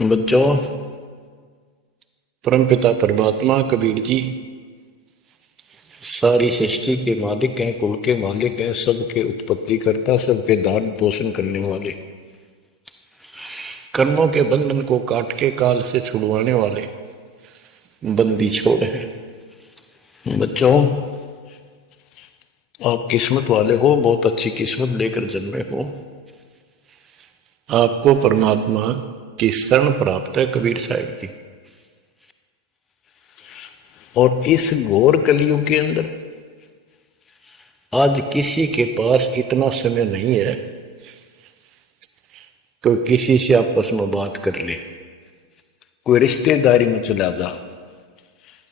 बच्चों, परमपिता परमात्मा कबीर जी सारी सृष्टि के मालिक हैं, कुल के मालिक हैं, सबके उत्पत्ति करता, सबके दान पोषण करने वाले, कर्मों के बंधन को काट के काल से छुड़वाने वाले बंदी छोड़ हैं। बच्चों, आप किस्मत वाले हो, बहुत अच्छी किस्मत लेकर जन्मे हो। आपको परमात्मा की शरण प्राप्त है कबीर साहिब की। और इस घोर कलयुग के अंदर आज किसी के पास इतना समय नहीं है कोई किसी से आपस में बात कर ले, कोई रिश्तेदारी में चला जा,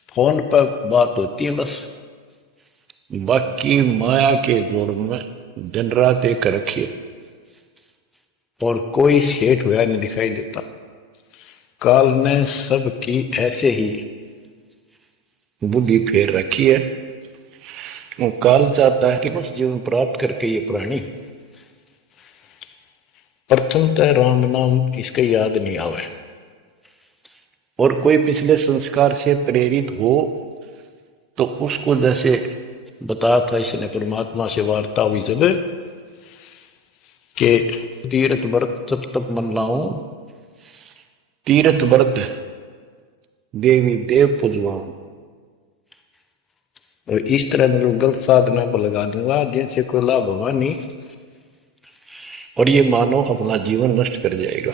फोन पर बात होती है बस। बाकी माया के गोड़ में दिन रात एक रखिए और कोई सेठ हुआ नहीं दिखाई देता। काल ने सबकी ऐसे ही बुद्धि फेर रखी है। वो काल चाहता है कि बस जीवन प्राप्त करके ये प्राणी प्रथमतः राम नाम इसके याद नहीं आवे, और कोई पिछले संस्कार से प्रेरित हो तो उसको जैसे बताया था इसने परमात्मा से वार्ता हुई जब के तीर्थ व्रत तब तक मन लाऊं, तीर्थ व्रत देवी देव पुजवाऊं, और इस तरह मैं गलत साधना पर लगा दूंगा जिनसे कोई लाभ होगा नहीं, और ये मानो अपना जीवन नष्ट कर जाएगा।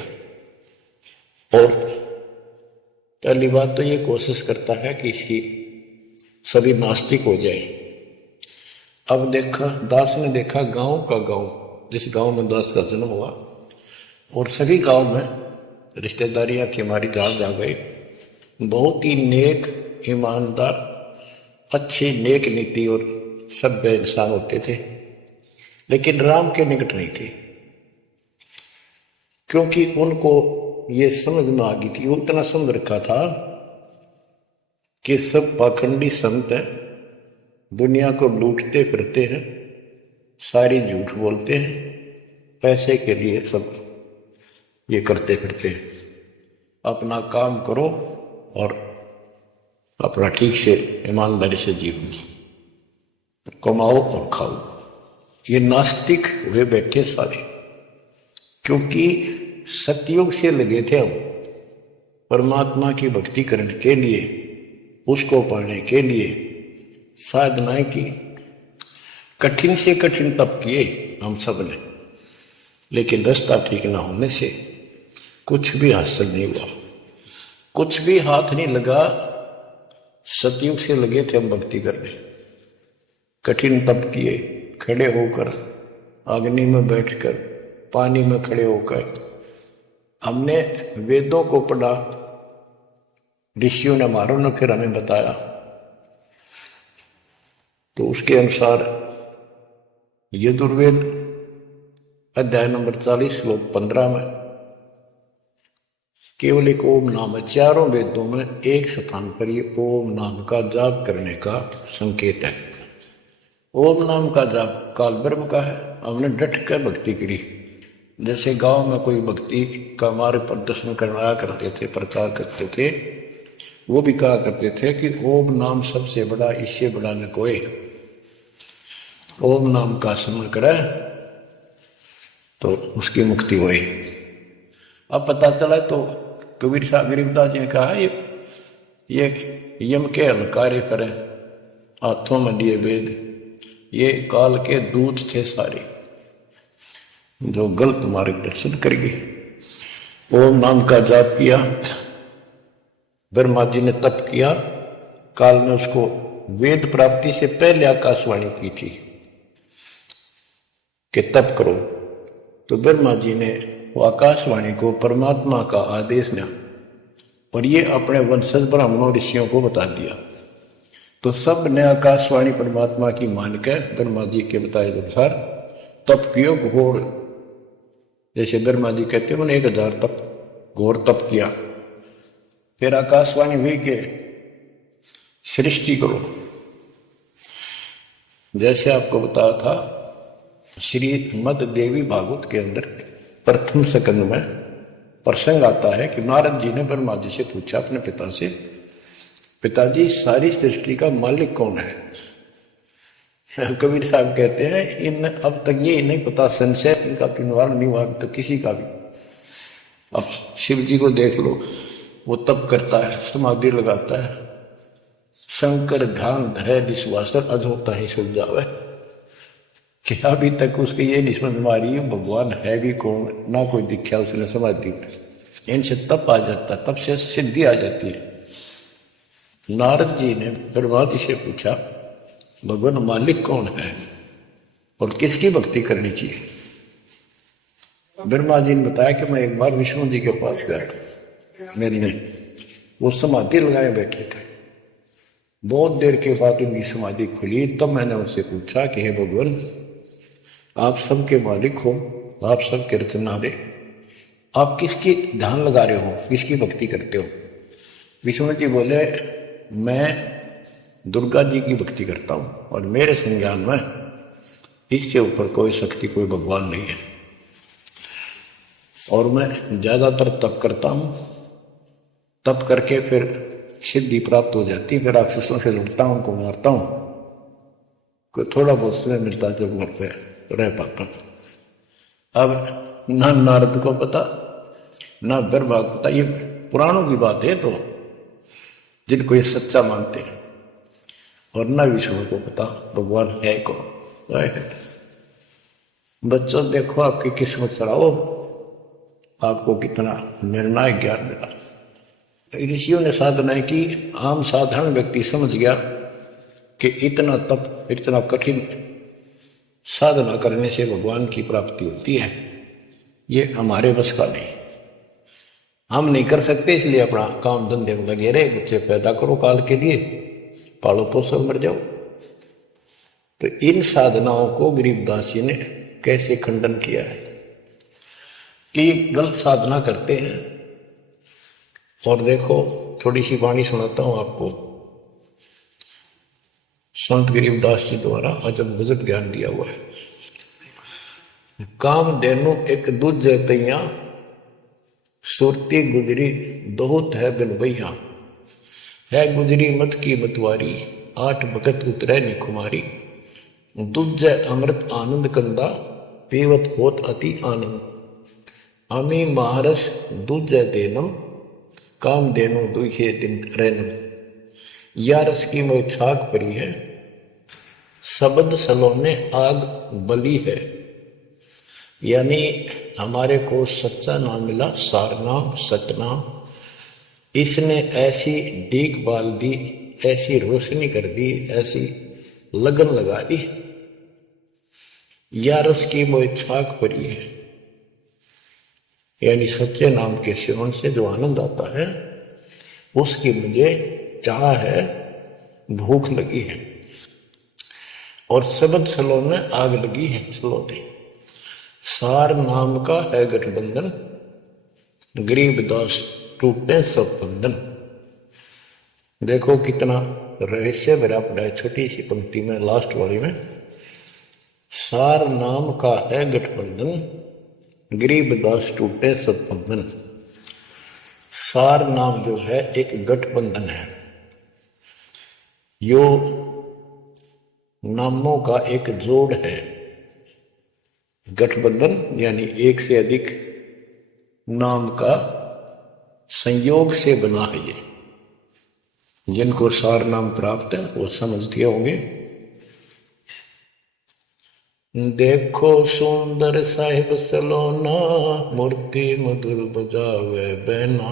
और पहली बात तो ये कोशिश करता है कि इसकी सभी नास्तिक हो जाए। अब देखा दास ने देखा गांव का गांव, जिस गांव में दास का जन्म हुआ, और सभी गांव में रिश्तेदारियां की हमारी जान जा गई। बहुत ही नेक, ईमानदार, अच्छे, नेक नीति और सभ्य इंसान होते थे, लेकिन राम के निकट नहीं थे, क्योंकि उनको ये समझ में आ गई थी, वो इतना समझ रखा था कि सब पाखंडी संत हैं, दुनिया को लूटते फिरते हैं, सारी झूठ बोलते हैं, पैसे के लिए सब ये करते फिरते हैं। अपना काम करो और अपना ठीक से ईमानदारी से जीवन कमाओ और खाओ। ये नास्तिक हुए बैठे सारे, क्योंकि सतयुग से लगे थे हम परमात्मा की भक्ति करने के लिए, उसको पाने के लिए साधनाएं की, कठिन से कठिन तप किए हम सब ने, लेकिन रास्ता ठीक ना होने से कुछ भी हासिल नहीं हुआ, कुछ भी हाथ नहीं लगा। सतयुग से लगे थे हम भक्ति करने, कठिन तप किए, खड़े होकर, अग्नि में बैठकर, पानी में खड़े होकर, हमने वेदों को पढ़ा, ऋषियों ने, हमारों ने फिर हमें बताया, तो उसके अनुसार यजुर्वेद अध्याय नंबर 40 श्लोक 15 में केवल एक ओम नाम है। चारों वेदों में एक स्थान पर ये ओम नाम का जाप करने का संकेत है। ओम नाम का जाप काल ब्रह्म का है। हमने डट कर भक्ति करी, जैसे गांव में कोई भक्ति का मार्ग प्रदर्शन करवाया करते थे, प्रचार करते थे, वो भी कहा करते थे कि ओम नाम सबसे बड़ा, इससे बड़ा न कोई। ओम नाम का स्मरण करे तो उसकी मुक्ति हुई। अब पता चला तो कबीर साहब गरीबदास जी ने कहा ये यम के हलकारे करें, हाथों में लिए वेद, ये काल के दूत थे सारे जो गलत मार्गदर्शन कर गए। ओम नाम का जाप किया, ब्रह्मा जी ने तप किया, काल ने उसको वेद प्राप्ति से पहले आकाशवाणी की थी कि तप करो, तो ब्रह्मा जी ने वो आकाशवाणी को परमात्मा का आदेश दिया, और ये अपने वंशज ब्राह्मणों ऋषियों को बता दिया। तो सब ने आकाशवाणी परमात्मा की मानकर ब्रह्मा जी के बताए अनुसार तप कियो घोर, जैसे ब्रह्मा जी कहते हैं 1000 तप घोर तप किया। फिर आकाशवाणी हुई कि सृष्टि करो, जैसे आपको बताया था श्रीमद् देवी भागवत के अंदर प्रथम स्कंद में प्रसंग आता है कि नारद जी ने ब्रह्मा जी से पूछा अपने पिता से, पिताजी सारी सृष्टि का मालिक कौन है? कबीर साहब कहते हैं इन अब तक ये नहीं पता, संशय इनका तो निवारण नहीं हुआ तो किसी का भी। अब शिव जी को देख लो, वो तप करता है, समाधि लगाता है, शंकर ध्यान धरे विश्वासर अजोता ही सुल जावे, कि अभी तक उसके ये नहीं समझ में आ रही भगवान है भी कौन, ना कोई दिखा उसने समाधि। इनसे तप आ जाता, तप से सिद्धि आ जाती है। नारद जी ने ब्रह्मा जी से पूछा भगवान मालिक कौन है और किसकी भक्ति करनी चाहिए? ब्रह्मा जी ने बताया कि मैं एक बार विष्णु जी के पास गया था, मिलने, वो समाधि लगाए बैठे थे। बहुत देर के बाद उनकी समाधि खुली, तब मैंने उनसे पूछा कि हे भगवान, आप सबके मालिक हो, आप सबके रचनारे, आप किसकी ध्यान लगा रहे हो, किसकी भक्ति करते हो? विष्णु जी बोले मैं दुर्गा जी की भक्ति करता हूं और मेरे संज्ञान में इससे ऊपर कोई शक्ति, कोई भगवान नहीं है। और मैं ज्यादातर तप करता हूं, तप करके फिर सिद्धि प्राप्त हो जाती है, फिर राक्षसों से लड़ता हूं, उनको मारता हूं, कोई थोड़ा बहुत समय मिलता जब घर पे रह पाता हूं। अब ना नारद को पता, ना ब्रह्मा को पता, ये पुराणों की बात है, तो जिनको ये सच्चा मानते हैं, और ना विष्णु को पता भगवान है कौन है। बच्चों देखो आपकी किस्मत चढ़ाओ, आपको कितना निर्णायक ज्ञान मिला। ऋषियों ने साधनाएं की, आम साधारण व्यक्ति समझ गया कि इतना तप, इतना कठिन साधना करने से भगवान की प्राप्ति होती है, ये हमारे बस का नहीं, हम नहीं कर सकते, इसलिए अपना काम धंधे में लगे रहे, बच्चे पैदा करो काल के लिए, पालो पोसो मर जाओ। तो इन साधनाओं को गरीबदास जी ने कैसे खंडन किया है कि गलत साधना करते हैं। और देखो थोड़ी सी वाणी सुनाता हूं आपको, संत गरीबदास जी द्वारा अजब गजब ज्ञान दिया हुआ है। काम देनु एक दूजे तैया, सुरती गुजरी दोहत है बिन भैया, है गुजरी मत की मतवारी, आठ भगत उतरे नी कुमारी, दूजे अमृत आनंद कंदा, पीवत होत अति आनंद, अमी महारस दूजे देनम, काम देनो दुखे दिन रैनम, या रस की मोह छाक परी है, शब्द सलोने आग बली है। यानी हमारे को सच्चा नाम मिला, सारनाम सतनाम, इसने ऐसी देखभाल दी, ऐसी रोशनी कर दी, ऐसी लगन लगा दी, या रस की मोह छाक परी है। यानी सच्चे नाम के सेवन से जो आनंद आता है उसकी मुझे चाह है, भूख लगी है। और शब्द सलोने आग लगी है, सलोने सार नाम का है गठबंधन, गरीबदास टूटे सब बंधन। देखो कितना रहस्य भरा पड़ा है छोटी सी पंक्ति में, लास्ट वाली में, सार नाम का है गठबंधन, गरीबदास टूटे सब बंधन। सार नाम जो है एक गठबंधन है, यो नामों का एक जोड़ है। गठबंधन यानी एक से अधिक नाम का संयोग से बना है ये। जिनको सार नाम प्राप्त है वो समझते होंगे। देखो सुंदर साहिब सलोना, मूर्ति मधुर बजावे बैना,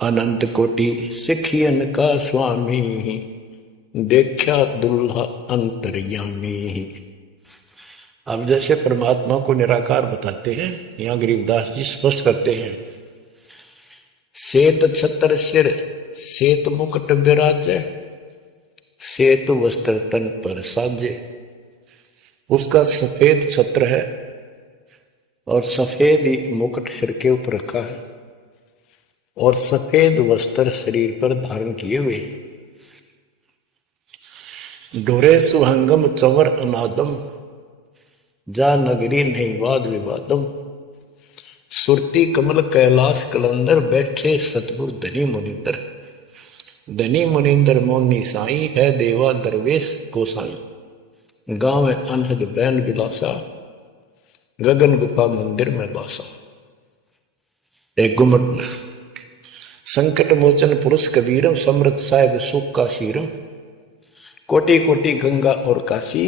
अनंत कोटि सिखियन का स्वामी, देखा दुल्हा अंतर्यामी। अब जैसे परमात्मा को निराकार बताते हैं, यहां गरीबदास जी स्पष्ट करते हैं, सेत छत्र सिर सेत मुकुट विराजे, सेत वस्त्र तन पर साजे। उसका सफेद छत्र है और सफेद ही मुकुट सिर के ऊपर रखा है और सफेद वस्त्र शरीर पर धारण किए हुए। डोरे सुहंगम चंवर अनादम, जा नगरी नहीं वाद विवादम, सुरती कमल कैलाश कलंदर बैठे सतगुर धनी मुनिंदर। धनी मुनिंदर मोनी साई है देवा दरवेश गोसाई। गाँव अनहद बैन बिलासा गगन गुफा मंदिर में बासा। एक गुमट संकट मोचन पुरुष कबीरम समृत साहिब सुख का शीरम। कोटि कोटि गंगा और काशी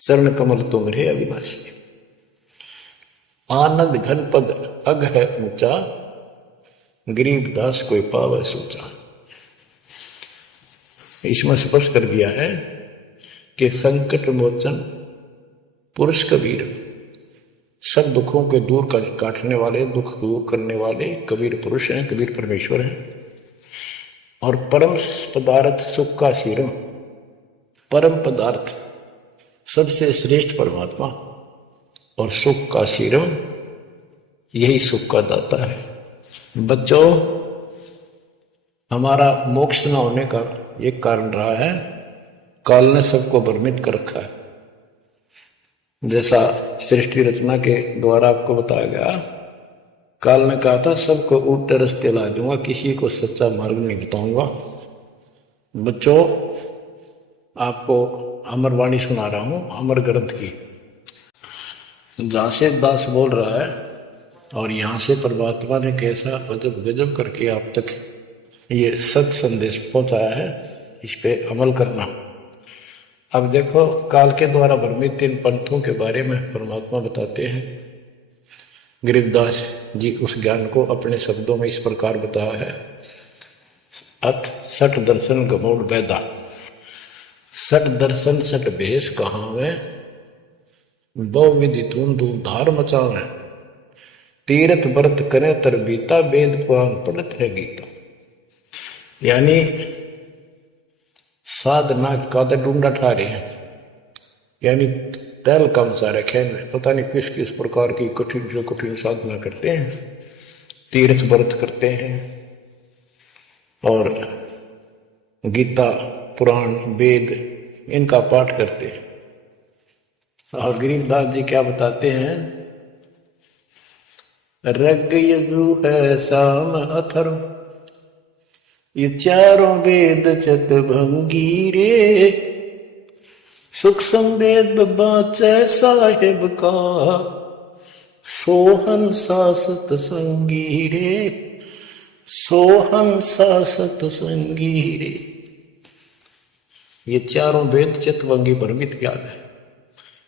चरण कमल तुम्हारे अविनाशी। आनंद घन पद अग है ऊंचा गरीब दास कोई पावे सोचा। इसमें स्पष्ट कर दिया है कि संकट मोचन पुरुष कबीर सब दुखों के दूर काटने वाले, दुख दूर करने वाले कबीर पुरुष हैं, कबीर परमेश्वर हैं। और परम पदार्थ सुख का शीरम, परम पदार्थ सबसे श्रेष्ठ परमात्मा और सुख का शीरम यही सुख का दाता है। बच्चों, हमारा मोक्ष न होने का एक कारण रहा है काल ने सबको भ्रमित कर रखा है। जैसा सृष्टि रचना के द्वारा आपको बताया गया, काल ने कहा था सबको उल्टे रास्ते ला दूंगा, किसी को सच्चा मार्ग नहीं बताऊंगा। बच्चों, आपको अमरवाणी सुना रहा हूं, अमर ग्रंथ की, जहां से दास बोल रहा है और यहां से परमात्मा ने कैसा अजब गजब करके आप तक ये सत संदेश पहुंचाया है, इस पे अमल करना। अब देखो, काल के द्वारा भ्रमित तीन पंथों के बारे में परमात्मा बताते हैं। गरीबदास जी उस ज्ञान को अपने शब्दों में इस प्रकार बताया है। अथ सठ दर्शन गमोड़ बैदा। सठ दर्शन सठ भेष कहाँ है, बहु विधि धूम धूम धार मचावे। तीर्थ व्रत करे तर बीता, वेद पुराण पढ़त है गीता। यानी साधना का ढूंढा ठा रहे हैं, यानी तैल कम सा रखे, पता नहीं किस किस प्रकार की कठिन से कठिन साधना करते हैं, तीर्थ व्रत करते हैं और गीता पुराण वेद इनका पाठ करते हैं। और गरीबदास जी क्या बताते हैं, रग यजु है शाम अथर्व, ये चारों वेद चत भंगी रे। सुख संवेद बाचे साहिब का, सोहन सासत संगी रे, सोहन सासत संगी रे। ये चारों वेद चितभंगी भ्रमित ज्ञान है।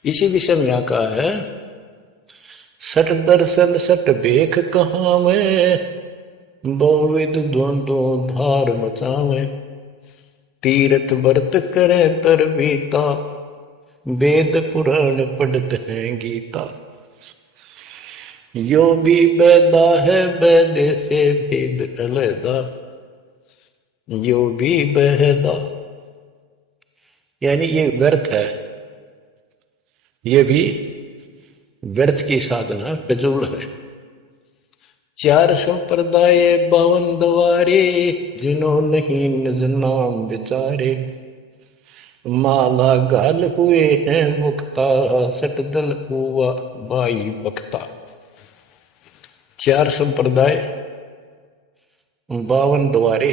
इसी विषय में यहाँ कहा है, सठ दर्शन सठ भेख कहाँ में, बहुविध द्वंद्व धार मचावे। तीर्थ व्रत करे तर बीता, वेद पुराण पढ़त है गीता। यो भी बैदा है बैदे से भेद अलैदा, यो भी बहदा। यानी ये व्यर्थ है, ये भी व्यर्थ की साधना फिजूल है। चार संप्रदाय 52 द्वारे, जिन्हों नहीं निज नाम विचारे। माला गाल हुए हैं मुक्ता, सट दल हुआ बाई बख्ता। चार संप्रदाय 52 द्वारे,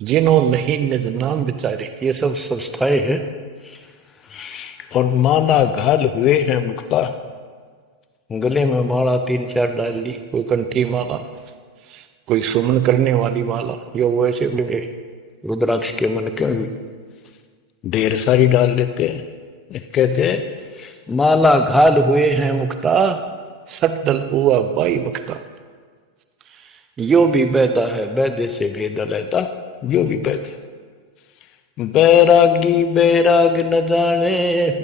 जिन्हों नहीं निज नाम विचारे, ये सब संस्थाएं हैं। और माला घाल हुए हैं मुक्ता, गले में माला 3-4 डाल ली, कोई कंठी माला, कोई सुमन करने वाली माला, यो वैसे बड़े रुद्राक्ष के मन क्यों ढेर सारी डाल लेते हैं। कहते हैं माला घाल हुए हैं मुक्ता, सट दल हुआ बाई बख्ता। यो भी बैदा है बैदे से भेद अलैदा, यो भी बैद। बैरागी बैराग न जाने,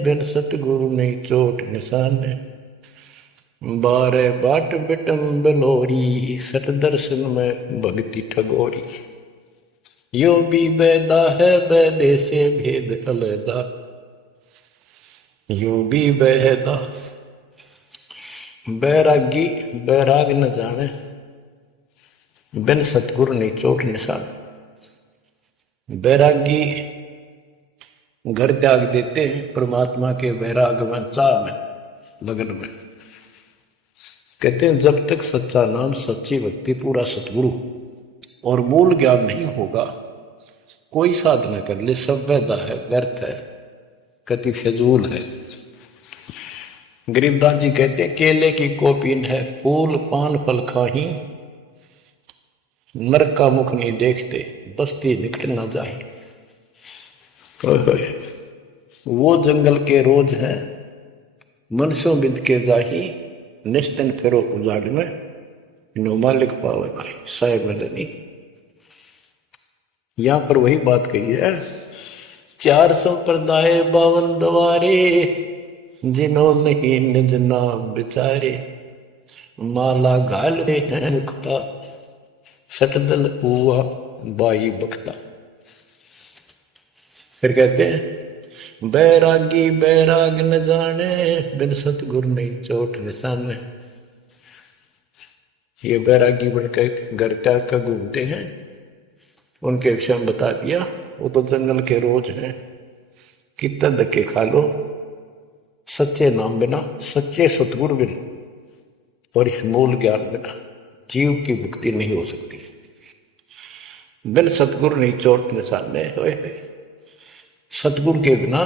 बिन सतगुरु नहीं चोट निशाने। बारे बाट बिटम बलोरी, सट दर्शन में भक्ति ठगोरी। यो भी बैदा है बैदे से भेद अलैदा, यो भी बैदा। बैरागी बैराग न जाने, बिन सतगुरु नहीं चोट निशान। बैरागी घर त्याग देते हैं परमात्मा के वैराग में, चाह में, लगन में। कहते हैं जब तक सच्चा नाम, सच्ची भक्ति, पूरा सतगुरु और मूल ज्ञान नहीं होगा, कोई साधना कर ले सब वैधा है, व्यर्थ है, कति फजूल है। गरीबदास जी कहते हैं केले की कोपीन है, फूल पान फल खाही, नरक का मुख नहीं देखते, बस्ती निकट ना जाए। वो जंगल के रोज हैं, मनसों बिद के जाही, निस्तन फेरो उजाड़ में, नो मालिक पावे भाई साहेब मदनी। यहां पर वही बात कही है, 400 परदाए 52 द्वारे, जिन्हों नहीं निज नाम बिचारे, माला घाल हैं मुक्ता, सटदल हुआ बाई बख्ता। फिर कहते हैं बैरागी बैराग न जाने, बिन सतगुरु नहीं चोट निशाने। ये बैरागी बनकर घर त्याग कर घूमते हैं, उनके विषय में बता दिया। वो तो जंगल के रोज हैं, कितना धक्के खा लो, सच्चे नाम बिना, सच्चे सतगुरु बिना और इस मूल ज्ञान बिना जीव की मुक्ति नहीं हो सकती। बिन सतगुरु नहीं चोट निशाने होए, सतगुरु के बिना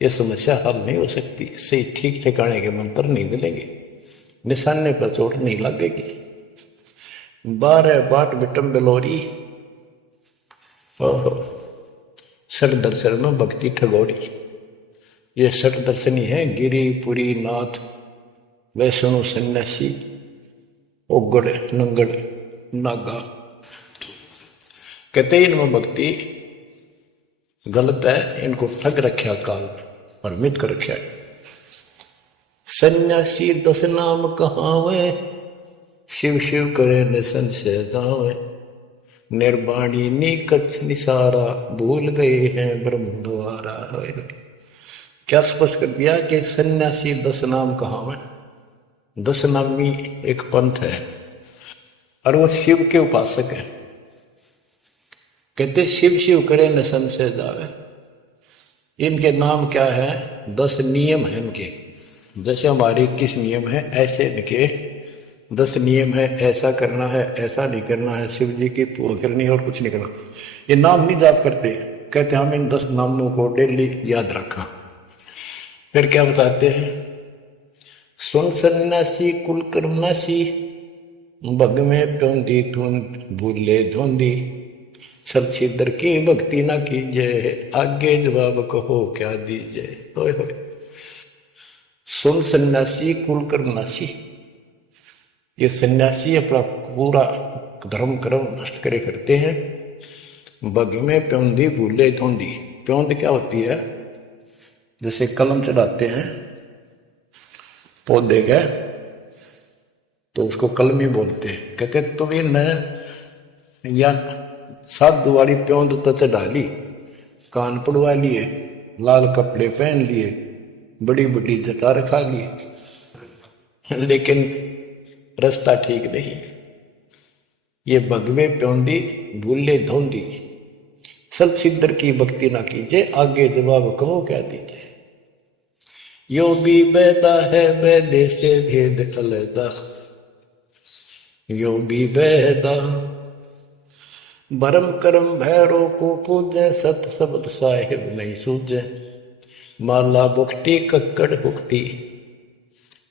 यह समस्या हल नहीं हो सकती। सही ठीक ठिकाने के मंत्र नहीं मिलेंगे, निशाने पर चोट नहीं लगेगी। 12 बाट बिटम बिलोरी, सठ दर्शन में भक्ति ठगोरी। ये सठ दर्शनी है, गिरी पुरी नाथ वैष्णो सन्यासी ओगड़ नंगड़ नागा। कहते इनमें भक्ति गलत है, इनको ठग रखा काल, भ्रमित कर रखा। सन्यासी 10 नाम कहावे, शिव शिव करे न संशय जावे, निर्वाणी नी कच्छ निसारा, भूल गए हैं ब्रह्म द्वारा। क्या स्पष्ट कर दिया कि सन्यासी 10 नाम कहावे। 10 नामी एक पंथ है और वो शिव के उपासक है। कहते शिव शिव करे न संशय जावे। इनके नाम क्या है? 10 नियम है इनके। जैसे हमारे 21 नियम है, ऐसे इनके 10 नियम है। ऐसा करना है, ऐसा नहीं करना है, शिव जी की पूजा करनी है और कुछ नहीं करना। ये नाम नहीं जाप करते, कहते हम इन 10 नामों को डेली याद रखा। फिर क्या बताते हैं? सुन सन्यासी कुल कर्मनासी, भग में प्योंदी धुन भूले धोंदी, सर छिदर की भक्ति ना कीजिए, आगे जवाब कहो क्या दीजिए। होए होए। सुन सन्यासी कुल कर्मनासी, ये सन्यासी अपना पूरा धर्म कर्म नष्ट करे करते हैं। बग में प्योंदी भूले धोंदी। प्योंद क्या होती है? जैसे कलम चढ़ाते हैं पौधे गए तो उसको कलमी बोलते हैं। कहते तुम इन या साधु वाली प्योंद तो चढ़ा ली, कान पड़वा लिए, लाल कपड़े पहन लिए, बड़ी बड़ी जटा रखा ली, लेकिन रास्ता ठीक नहीं। ये भगवे प्योंदी भूले धोंदी, सत सिद्धर की भक्ति ना कीजिए, आगे जवाब कहो क्या दीजिए। यो भी बैदा है बैदे से भेद अलैदा, यो भी बैदा बरम करम भैरो को पूजे, सत शब्द साहिब नहीं सूझे। माला बुकटी कक्कड़ बुकटी,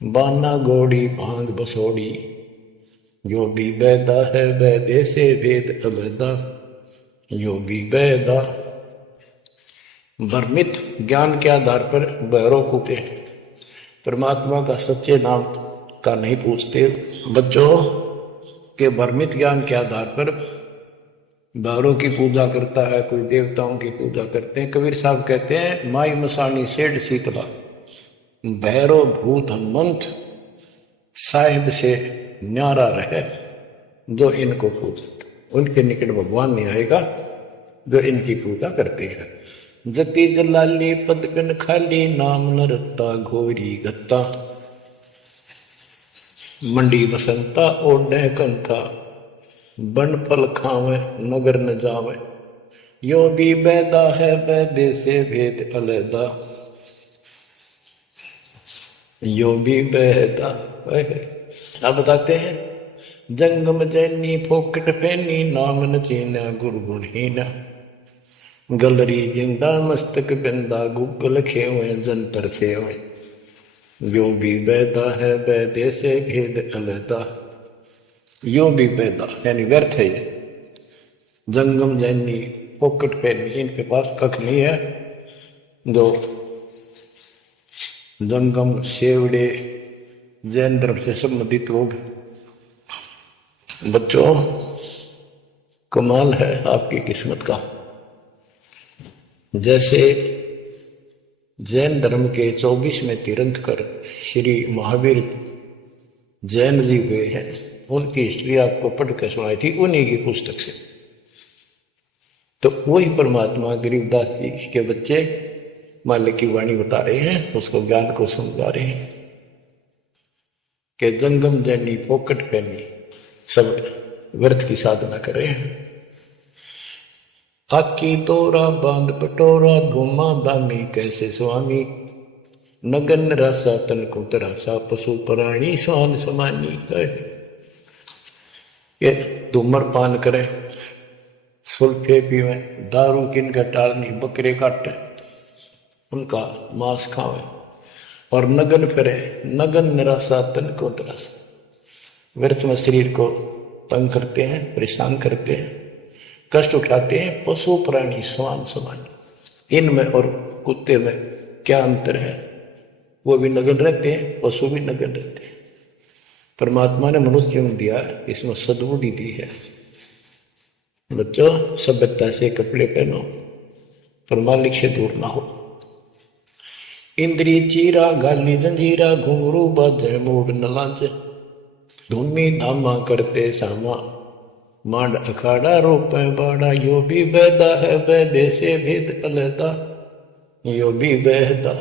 बाना घोड़ी भांग बसोड़ी, यो भी बैदा है बैदे से भेद अलैदा, यो भी बैदा। भ्रमित ज्ञान के आधार पर भैरव कूदे, परमात्मा का सच्चे नाम का नहीं पूछते। बच्चों के भ्रमित ज्ञान के आधार पर भैरव की पूजा करता है, कोई देवताओं की पूजा करते हैं। कबीर साहब कहते हैं माई मसानी सेठ शीतला, भैरव भूत हनुमंत साहिब से न्यारा रहे जो इनको पूजते। उनके निकट भगवान नहीं आएगा जो इनकी पूजा करते हैं। जति जलाली पद बिन खाली, नाम न रत्ता घोरी गत्ता, मंडी बसंता ओढ़े कंथा, बन फल खावे नगर न जावे, यो भी बैदा है बैदे से भेद अलैदा, यो भी बैदा। अब बताते हैं, जंगम जैनी फोकट पैनी नाम न चीना गुरु गुणहीना, गलरी जिंदा मस्तक बिंदा गुगल खेवे जंतर सेवे, यो भी बैदा है बैदे से भेद अलदा, यो भी बैदा यानी व्यर्थ है ये। जंगम जैनी फोकट पैनी, इनके पास कख नहीं है। जो जंगम सेवड़े जैन धर्म से संबंधित लोग, बच्चों कमाल है आपकी किस्मत का। जैसे जैन धर्म के 24वें तीर्थंकर श्री महावीर जैन जी हुए हैं, उनकी हिस्ट्री आपको पढ़ कर सुनाई थी उन्हीं की पुस्तक से। तो वही परमात्मा गरीबदास जी के बच्चे मालिक की वाणी बता रहे हैं, उसको ज्ञान को समझा रहे हैं कि जंगम जैनी फोकट पैनी सब व्यर्थ की साधना कर रहे हैं। आकी तोरा बांध पटोरा घुमा दामी कैसे स्वामी, नगन रासा तन को तरासा पशु प्राणी स्वान समानी। ये धूम्रपान करे, सुल्फे पीवे, दारू किनका टालनी, बकरे काटे उनका मांस खावे, और नगन फिरे, नगन निराशा तन को तरासा, व्यर्थ में शरीर को तंग करते हैं, परेशान करते हैं, कष्ट उठाते हैं। पशु प्राणी समान समान, इनमें और कुत्ते में क्या अंतर है? वो भी नगन रहते हैं, पशु भी नगन रहते हैं। परमात्मा ने मनुष्य में दिया, इसमें सद्बुद्धि दी है। बच्चों सभ्यता से कपड़े पहनो, पर मालिक से दूर ना हो। इंद्री चीरा गाली जंजीरा घुंघरू बाजे मूड न लांचे, धूमी धामा करते सामा मांड अखाड़ा रोपे बाड़ा, यो भी बैदा है बैदे से भेद अलदा, यो भी बहदा।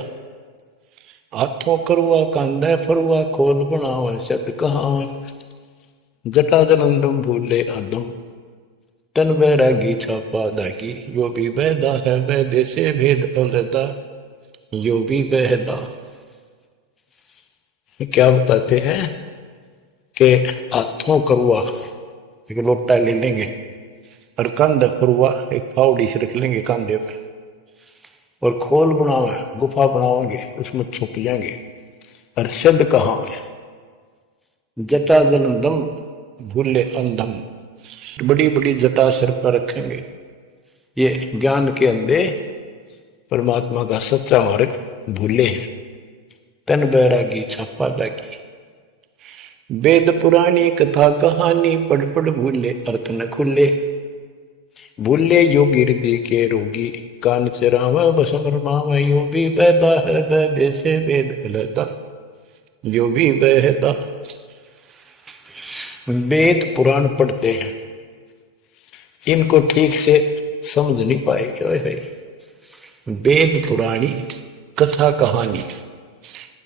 हाथों करुआ कांधे फरुआ खोल बनावे सत कहावे, जटा जलंदम भूले आदम तन बैरागी छापा दागी, यो भी बैदा है बैदे से भेद अलदा, यो भी बहदा। क्या बताते हैं कि हाथों करुआ एक लोटा ले लेंगे और कंधे फरुआ एक फावड़ी से रख लेंगे कांधे पर, और खोल बनावे गुफा बनाओगे, उसमें छुप जाएंगे। और सिद्ध कहाँ है? जटा जलंदम भूले अंधम, बड़ी बड़ी जटा सिर पर रखेंगे। ये ज्ञान के अंधे परमात्मा का सच्चा मार्ग भूले हैं। तन बैरागी छापा दागी, वेद पुरानी कथा कहानी पढ़ पढ़ भूले अर्थ न खुले, भूले योगी हृदय के रोगी कान चरावा बसमावा, यो भी बैदा है बैदे से वेद अलदा, यो भी बहदा। वेद पुराण पढ़ते हैं, इनको ठीक से समझ नहीं पाए। क्या है वेद पुराणी कथा कहानी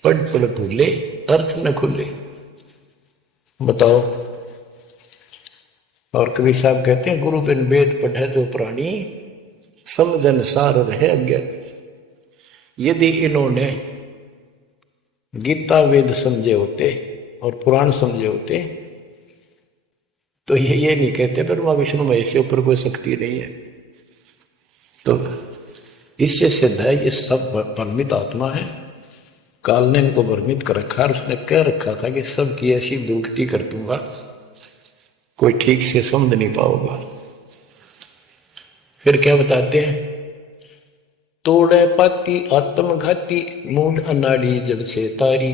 पढ़ पढ़ भूले अर्थ न खुले। बताओ। और कबीर साहब कहते हैं, गुरु बिन वेद पढ़े जो प्राणी, समझन सार रहे अज्ञान। यदि इन्होंने गीता वेद समझे होते और पुराण समझे होते तो ये नहीं कहते ब्रह्मा विष्णु महेश के ऊपर कोई शक्ति नहीं है। तो इससे सिद्ध है ये सब भ्रमित आत्मा है। काल ने इनको भ्रमित कर रखा, उसने कह रखा था कि सबकी ऐसी दुर्गति कर दूंगा, कोई ठीक से समझ नहीं पाओगा। फिर क्या बताते हैं, तोड़े पाती आत्मघाती मूड अनाड़ी जब से तारी,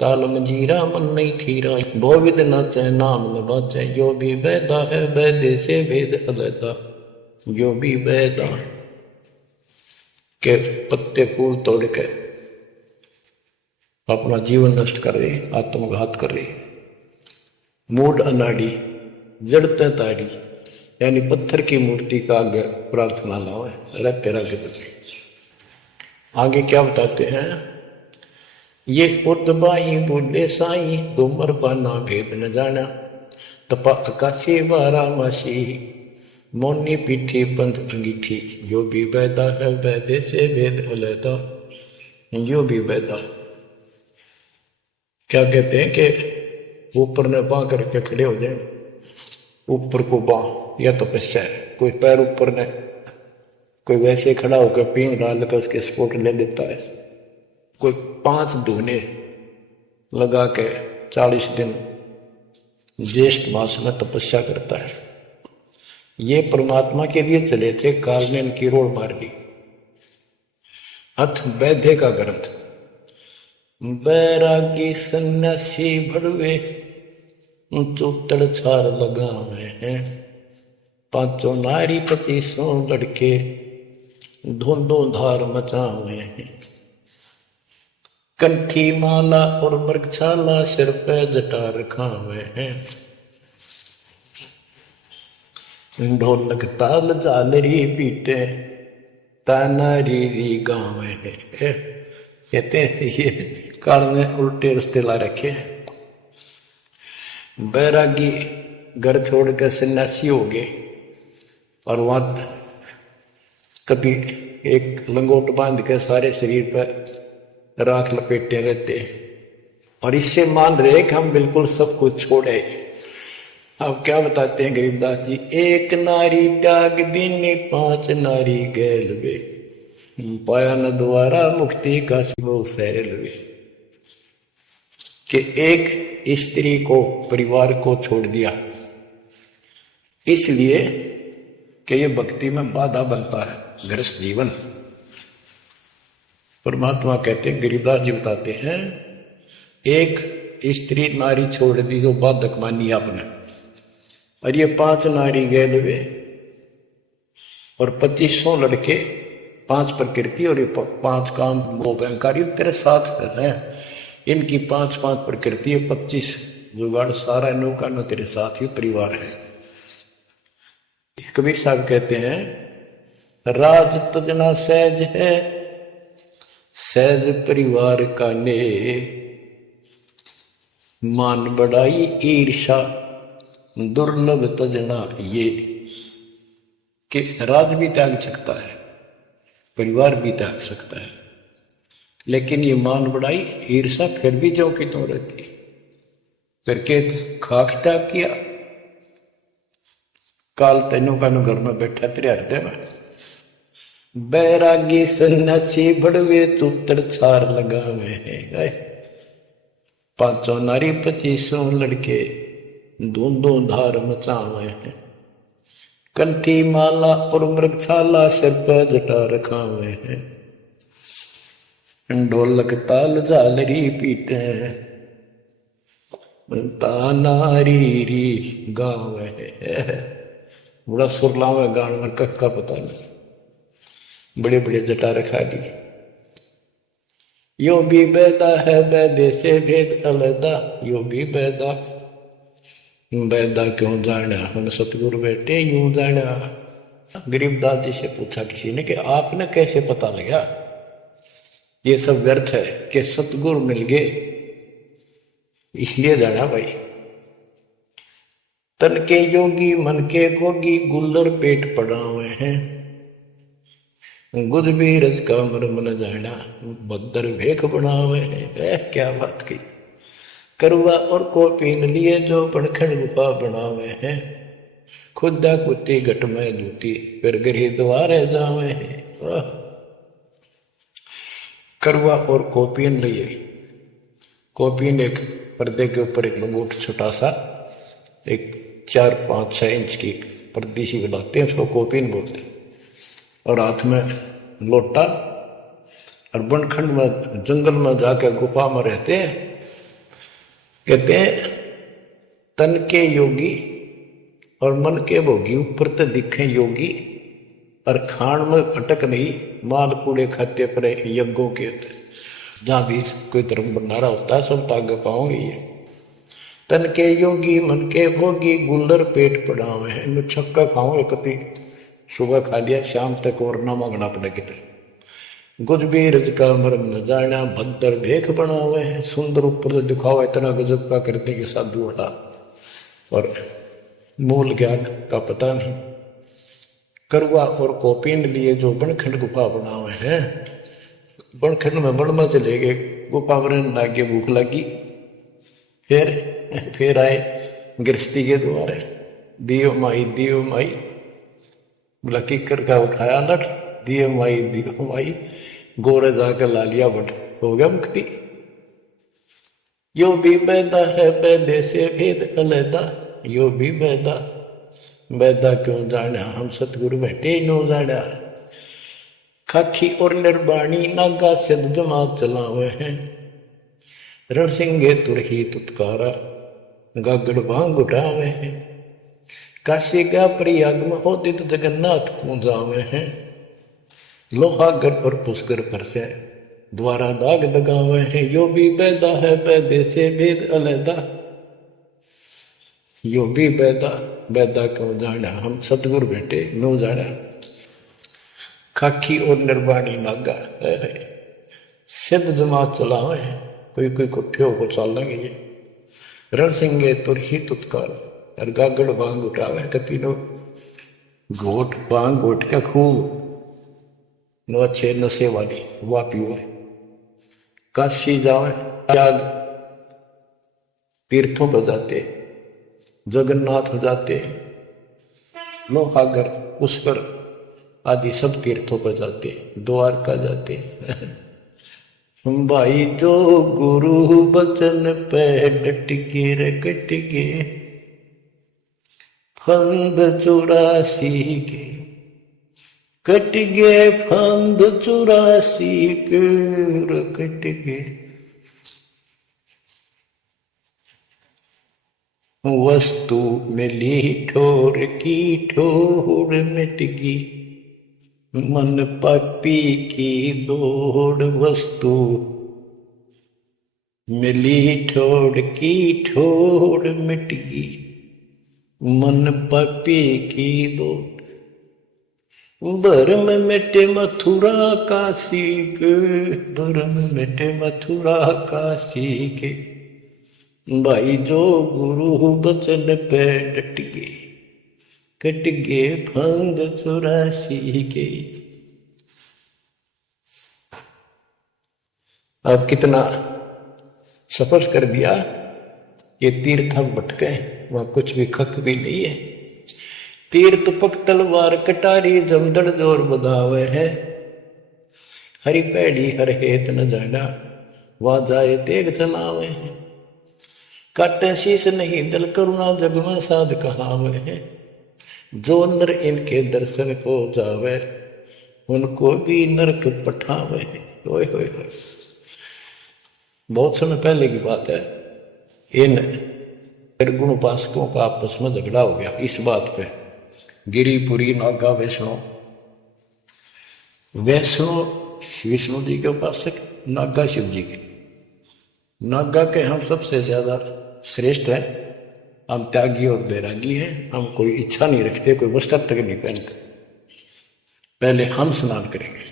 ताल मंजीरा मन नहीं थीरा बहुविध नाचे नाम न बाचे, यो भी बैदा है बैदे से भेद अलदा, यो भी बैदा। के पत्ते फूल तोड़ के अपना जीवन नष्ट कर रहे, आत्मघात कर रहे। मूड अनाड़ी जड़ते तारी, यानी पत्थर की मूर्ति का आगे प्रार्थना लाओ, रहते रह के। आगे क्या बताते हैं, ये उतबाई बोले साई दोमर पाना भेद न जाना, तपा आकाशी बारा मासी मोनी पीठी बंद अंगीठी, यो भी बैदा है बैदे से भेद अलदा, यो भी बैदा। क्या कहते हैं कि ऊपर ने बांह करके खड़े हो जाए, ऊपर को बांह या तपस्या है। कोई पैर ऊपर ने, कोई वैसे खड़ा होकर पींग डाल कर उसके स्पोर्ट ले लेता है, कोई 5 धूने लगा के 40 दिन ज्येष्ठ मास में तपस्या करता है। ये परमात्मा के लिए चले थे, काल ने इनकी रोड मार ली। अथ वैद्य का ग्रंथ, बैरागी सन्यासी भड़वे चौतड़ छार लगावे हैं, 5 नारी पति सो लड़के धुंधो धार मचावे हैं, कंठी माला और मृगछाला सिर पे जटा रखावे हैं, ढोलक ताल झालरी पीटे तानारी री गाँव है। कहते हैं ये काल ने उल्टे रास्ते ला रखे। बैरागी घर छोड़ कर सन्यासी हो गए और वहां कभी एक लंगोट बांध के सारे शरीर पर राख लपेटे रहते और इससे मान रहे कि हम बिल्कुल सब कुछ छोड़े। अब क्या बताते हैं गरीबदास जी, 1 नारी त्याग दीनी 5 नारी गैल वे, पाया न द्वारा मुक्ति का शिव सैल वे। कि एक स्त्री को, परिवार को छोड़ दिया इसलिए कि ये भक्ति में बाधा बनता है, गृहस्थ जीवन। परमात्मा कहते हैं, गरीबदास जी बताते हैं, एक स्त्री नारी छोड़ दी जो बाधक मानी आपने, और ये 5 नारी गैल वे और 2500 लड़के, 5 प्रकृति और ये 5 काम वो अहंकारी तेरे साथ है। इनकी 5-5 प्रकृति, 25 जुगाड़, सारा नौका नो तेरे साथ ही परिवार है। कबीर साहब कहते हैं, राज तजना सहज है, सहज परिवार का ने, मान बढ़ाई ईर्षा दुर्लभ तजना ये। कि राज भी त्याग सकता है, परिवार भी त्याग सकता है, लेकिन ये मान बढ़ाई ईर्षा फिर भी जो कि तो रहती। फिर के खाक त्याग किया, काल तेनों का घर में बैठा तेरे हृदय में। बैरागी सन्यासी भड़वे चूतर छार लगावे हैं, 5 नारी 25 लड़के धुंधो धार मचावे हैं, कंठी माला और मृगछाला सिर पे जटा रखावे हैं, ढोलक ताल झालरी पीटे तानारी री गाँव है। बड़ा सुरलाव है गान में, कक्का पता नहीं, बड़े बड़े जटा रखा दी। यो भी बैदा है बैदे से भेद अलदा, यो भी बैदा, बैदा क्यों जाना, हम सतगुरु बेटे यूं जाना। गरीबदास जी से पूछा किसी ने कि आपने कैसे पता लगा ये सब व्यर्थ है, कि सतगुरु मिल गए इसलिए जाना भाई। तन के योगी मन के भोगी गुल्लर पेट पड़ा हुए हैं, गुद भी रज का मरम न जाना, बदर भेख बना हुए हैं। क्या बात की। करुआ और को पीन लिए जो पड़खड़ गुफा बनावे हैं, खुदा कुत्ती घट में जूती फिर गृह द्वारे जावे हैं। करुआ और कोपीन लिए, कोपीन एक पर्दे के ऊपर एक लंगोट छोटा सा, एक 4-5-6 इंच की पर्दी सी बनाते हैं, उसको कोपीन बोलते हैं, और हाथ में लोटा, और बनखंड में जंगल में जाकर गुफा में रहते हैं। कहते हैं तन के योगी और मन के भोगी, ऊपर तो दिखे योगी और खान में अटक नहीं, माल कूड़े खाते पर यज्ञों के जहां भी कोई धर्म भंडारा होता है सब तागे पाओगे। ये तन के योगी मन के भोगी गुल्लर पेट पड़ा हुए हैं, मैं छक्का खाऊंगे कति, सुबह खा लिया शाम तक और ना मांगना पड़ा किधर। गुज भी रज का मरम न जाना, भद्दर भेख बना हुए हैं, सुंदर ऊपर से दिखावा इतना गजब का करने के साधु वाला, और मूल ज्ञान का पता नहीं। करुआ और कोपीन लिए जो बनखंड गुफा बना हुए हैं, बनखंड में बन में चले गए, गुफा बनने लगे, भूख लगी, फिर फिर आए गृहस्थी के द्वारे, दियो माई बोला किकर का उठाया लठ, दियो माई गोरे जाकर ला लिया बट, हो गया मुक्ति। यो भी बैदा है बैदे से भेद अलैदा, यो भी बैदा क्यों जाना हम सतगुरु बैठे नो जाना। खाखी और निर्बाणी नागा सिद्ध जमात चलावे हैं, रणसिंगे तुरही तुतकारा गागड़ भांग उठावे हैं। काशी का प्रयाग में उदित जगन्नाथ को जावे हैं, लोहागढ़ पर पुष्कर पर से द्वारा दाग दगावे हैं। यो भी बैदा है बैदे से भेद अलैदा, यो भी बैदा क्यों जाना हम सतगुरु बेटे नो जाना। खाकी और निर्वाणी नागा सिद्ध जमात चलावे हैं, कोई कुठे हो चल लेंगे ये। रणसिंगे तुरही तुतकार और गागड़ भांग उठावे कतीनो घोट भांग घोट के खूब नो अच्छे नशे वाली वा पीवे। काशी जावे त्याग तीर्थों पर जाते, जगन्नाथ जाते, लोहागढ़ पुष्कर आदि सब तीर्थों पर जाते, द्वारका जाते। भाई जो गुरु बचन पे डट के रे कट के, फंद 84 के कट गए, फंद 84 के कट के। वस्तु मिली ठोर की ठोर मिट गई, मन पापी की दौड़। वस्तु मिली ठोर की ठोर मिट गई, मन पापी की दौड़। भरम मिटे मथुरा काशी के, भरम मिटे मथुरा काशी के। भाई जो गुरु बचन पे डट गए, कट गए फंद 84 के। अब कितना सफर कर दिया, ये तीर्थ हम भटके, वहां कुछ भी खक भी नहीं है। तीर्थ पक तलवार कटारी जमदड़ जोर बधावे है, हरी पैड़ी हर हेत न जाना, वहां जाए तेग चलावे है। काटे शीश नहीं दल करुणा जग में साध कहावे है, जो नर इनके दर्शन को जावे उनको भी नरक पठावे। ओए होए होए, बहुत समय पहले की बात है। इन निर्गुण उपासकों का आपस में झगड़ा हो गया इस बात पे। गिरिपुरी नागा वैष्णो विष्णु जी के उपासक, नागा शिव जी के। नागा के हम सबसे ज्यादा श्रेष्ठ है, हम त्यागी और बैरागी हैं। हम कोई इच्छा नहीं रखते, कोई वस्त्र तक नहीं पहनते। पहले हम स्नान करेंगे,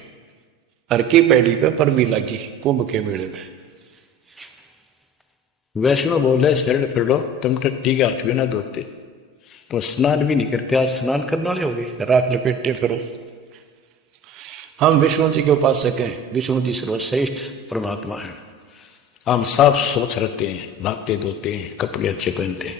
हर की पैड़ी पे पर भी लगी कुंभ के मेले में। वैष्णव बोले शरण फिरो, तुम टट्टी के हाथ भी ना धोते, तो स्नान भी नहीं करते, आज स्नान करने वाले हो गए, राख लपेटते फिरो। हम विष्णु जी के उपासक हैं, विष्णु जी सर्वश्रेष्ठ परमात्मा है। हम साफ सोच रखते हैं, नहाते धोते हैं, कपड़े अच्छे पहनते हैं।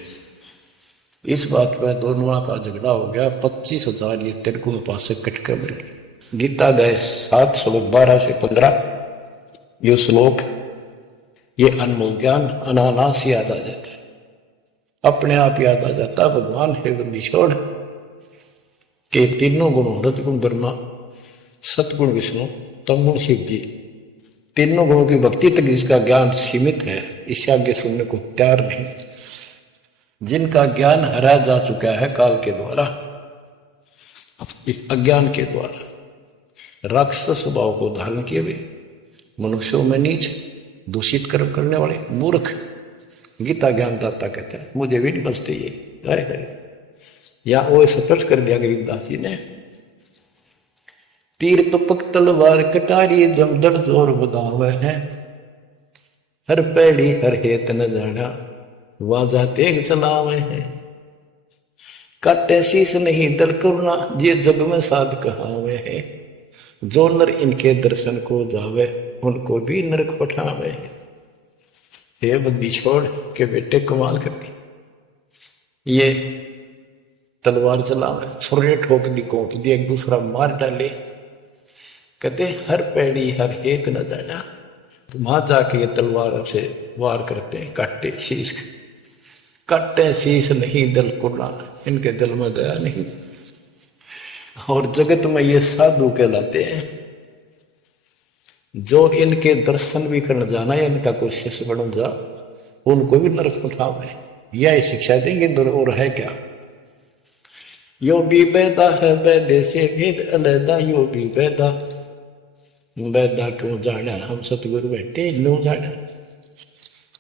इस बात पर दोनों का झगड़ा हो गया। 25,000 ये त्रिगुण उपासक कटके मर गए। गीता गए 7 श्लोक 12 से 15 ये श्लोक, ये अनमोल ज्ञान अनानास याद आ जाता है, अपने आप याद आ जाता। भगवान है बंदी छोड़ के तीनों गुणों रजगुण ब्रह्मा, सतगुण विष्णु, तमगुण शिव जी, तीनों गुणों की भक्ति तक जिसका ज्ञान सीमित है, इससे आगे सुनने को तैयार नहीं। जिनका ज्ञान हरा जा चुका है काल के द्वारा, इस अज्ञान के द्वारा, राक्षस स्वभाव को धारण किए हुए, मनुष्यों में नीच, दूषित कर्म करने वाले मूर्ख, गीता ज्ञानदाता कहते हैं, मुझे भी नहीं बचते ये। या वो स्पर्श कर दिया गरीबदास जी ने। तीर तुपक तलवार कटारी जमदड़ जोर बदावे है, हर पैड़ी हर हेत न जाना, वाजा तेग चलावे है। काटे शीस नहीं दल करुणा, ये जग में साध कहावे है। जो नर इनके दर्शन को जावे, उनको भी नरक पठावे है। हे बंदी छोड़ के बेटे कमाल करके ये तलवार चला छुरे ठोक दी कोट दी एक दूसरा मार डाले। कहते हर पैड़ी हर हेत न जाना। तो वहां जाके ये तलवार से वार करते हैं, काटे शीश काटे शीश नहीं दिल कुर्रा, इनके दिल में दया नहीं। और जगत में ये साधु कहलाते हैं जो इनके दर्शन भी करने जाना या इनका कोई शिष्य बन जा उनको भी नरक उठाव है, यह शिक्षा देंगे और है क्या। यो भी बैदा है बैदे से भेद अलैदा, यो भी बैदा बैदा क्यों जाना हम सतगुरु बैठे नो जाना।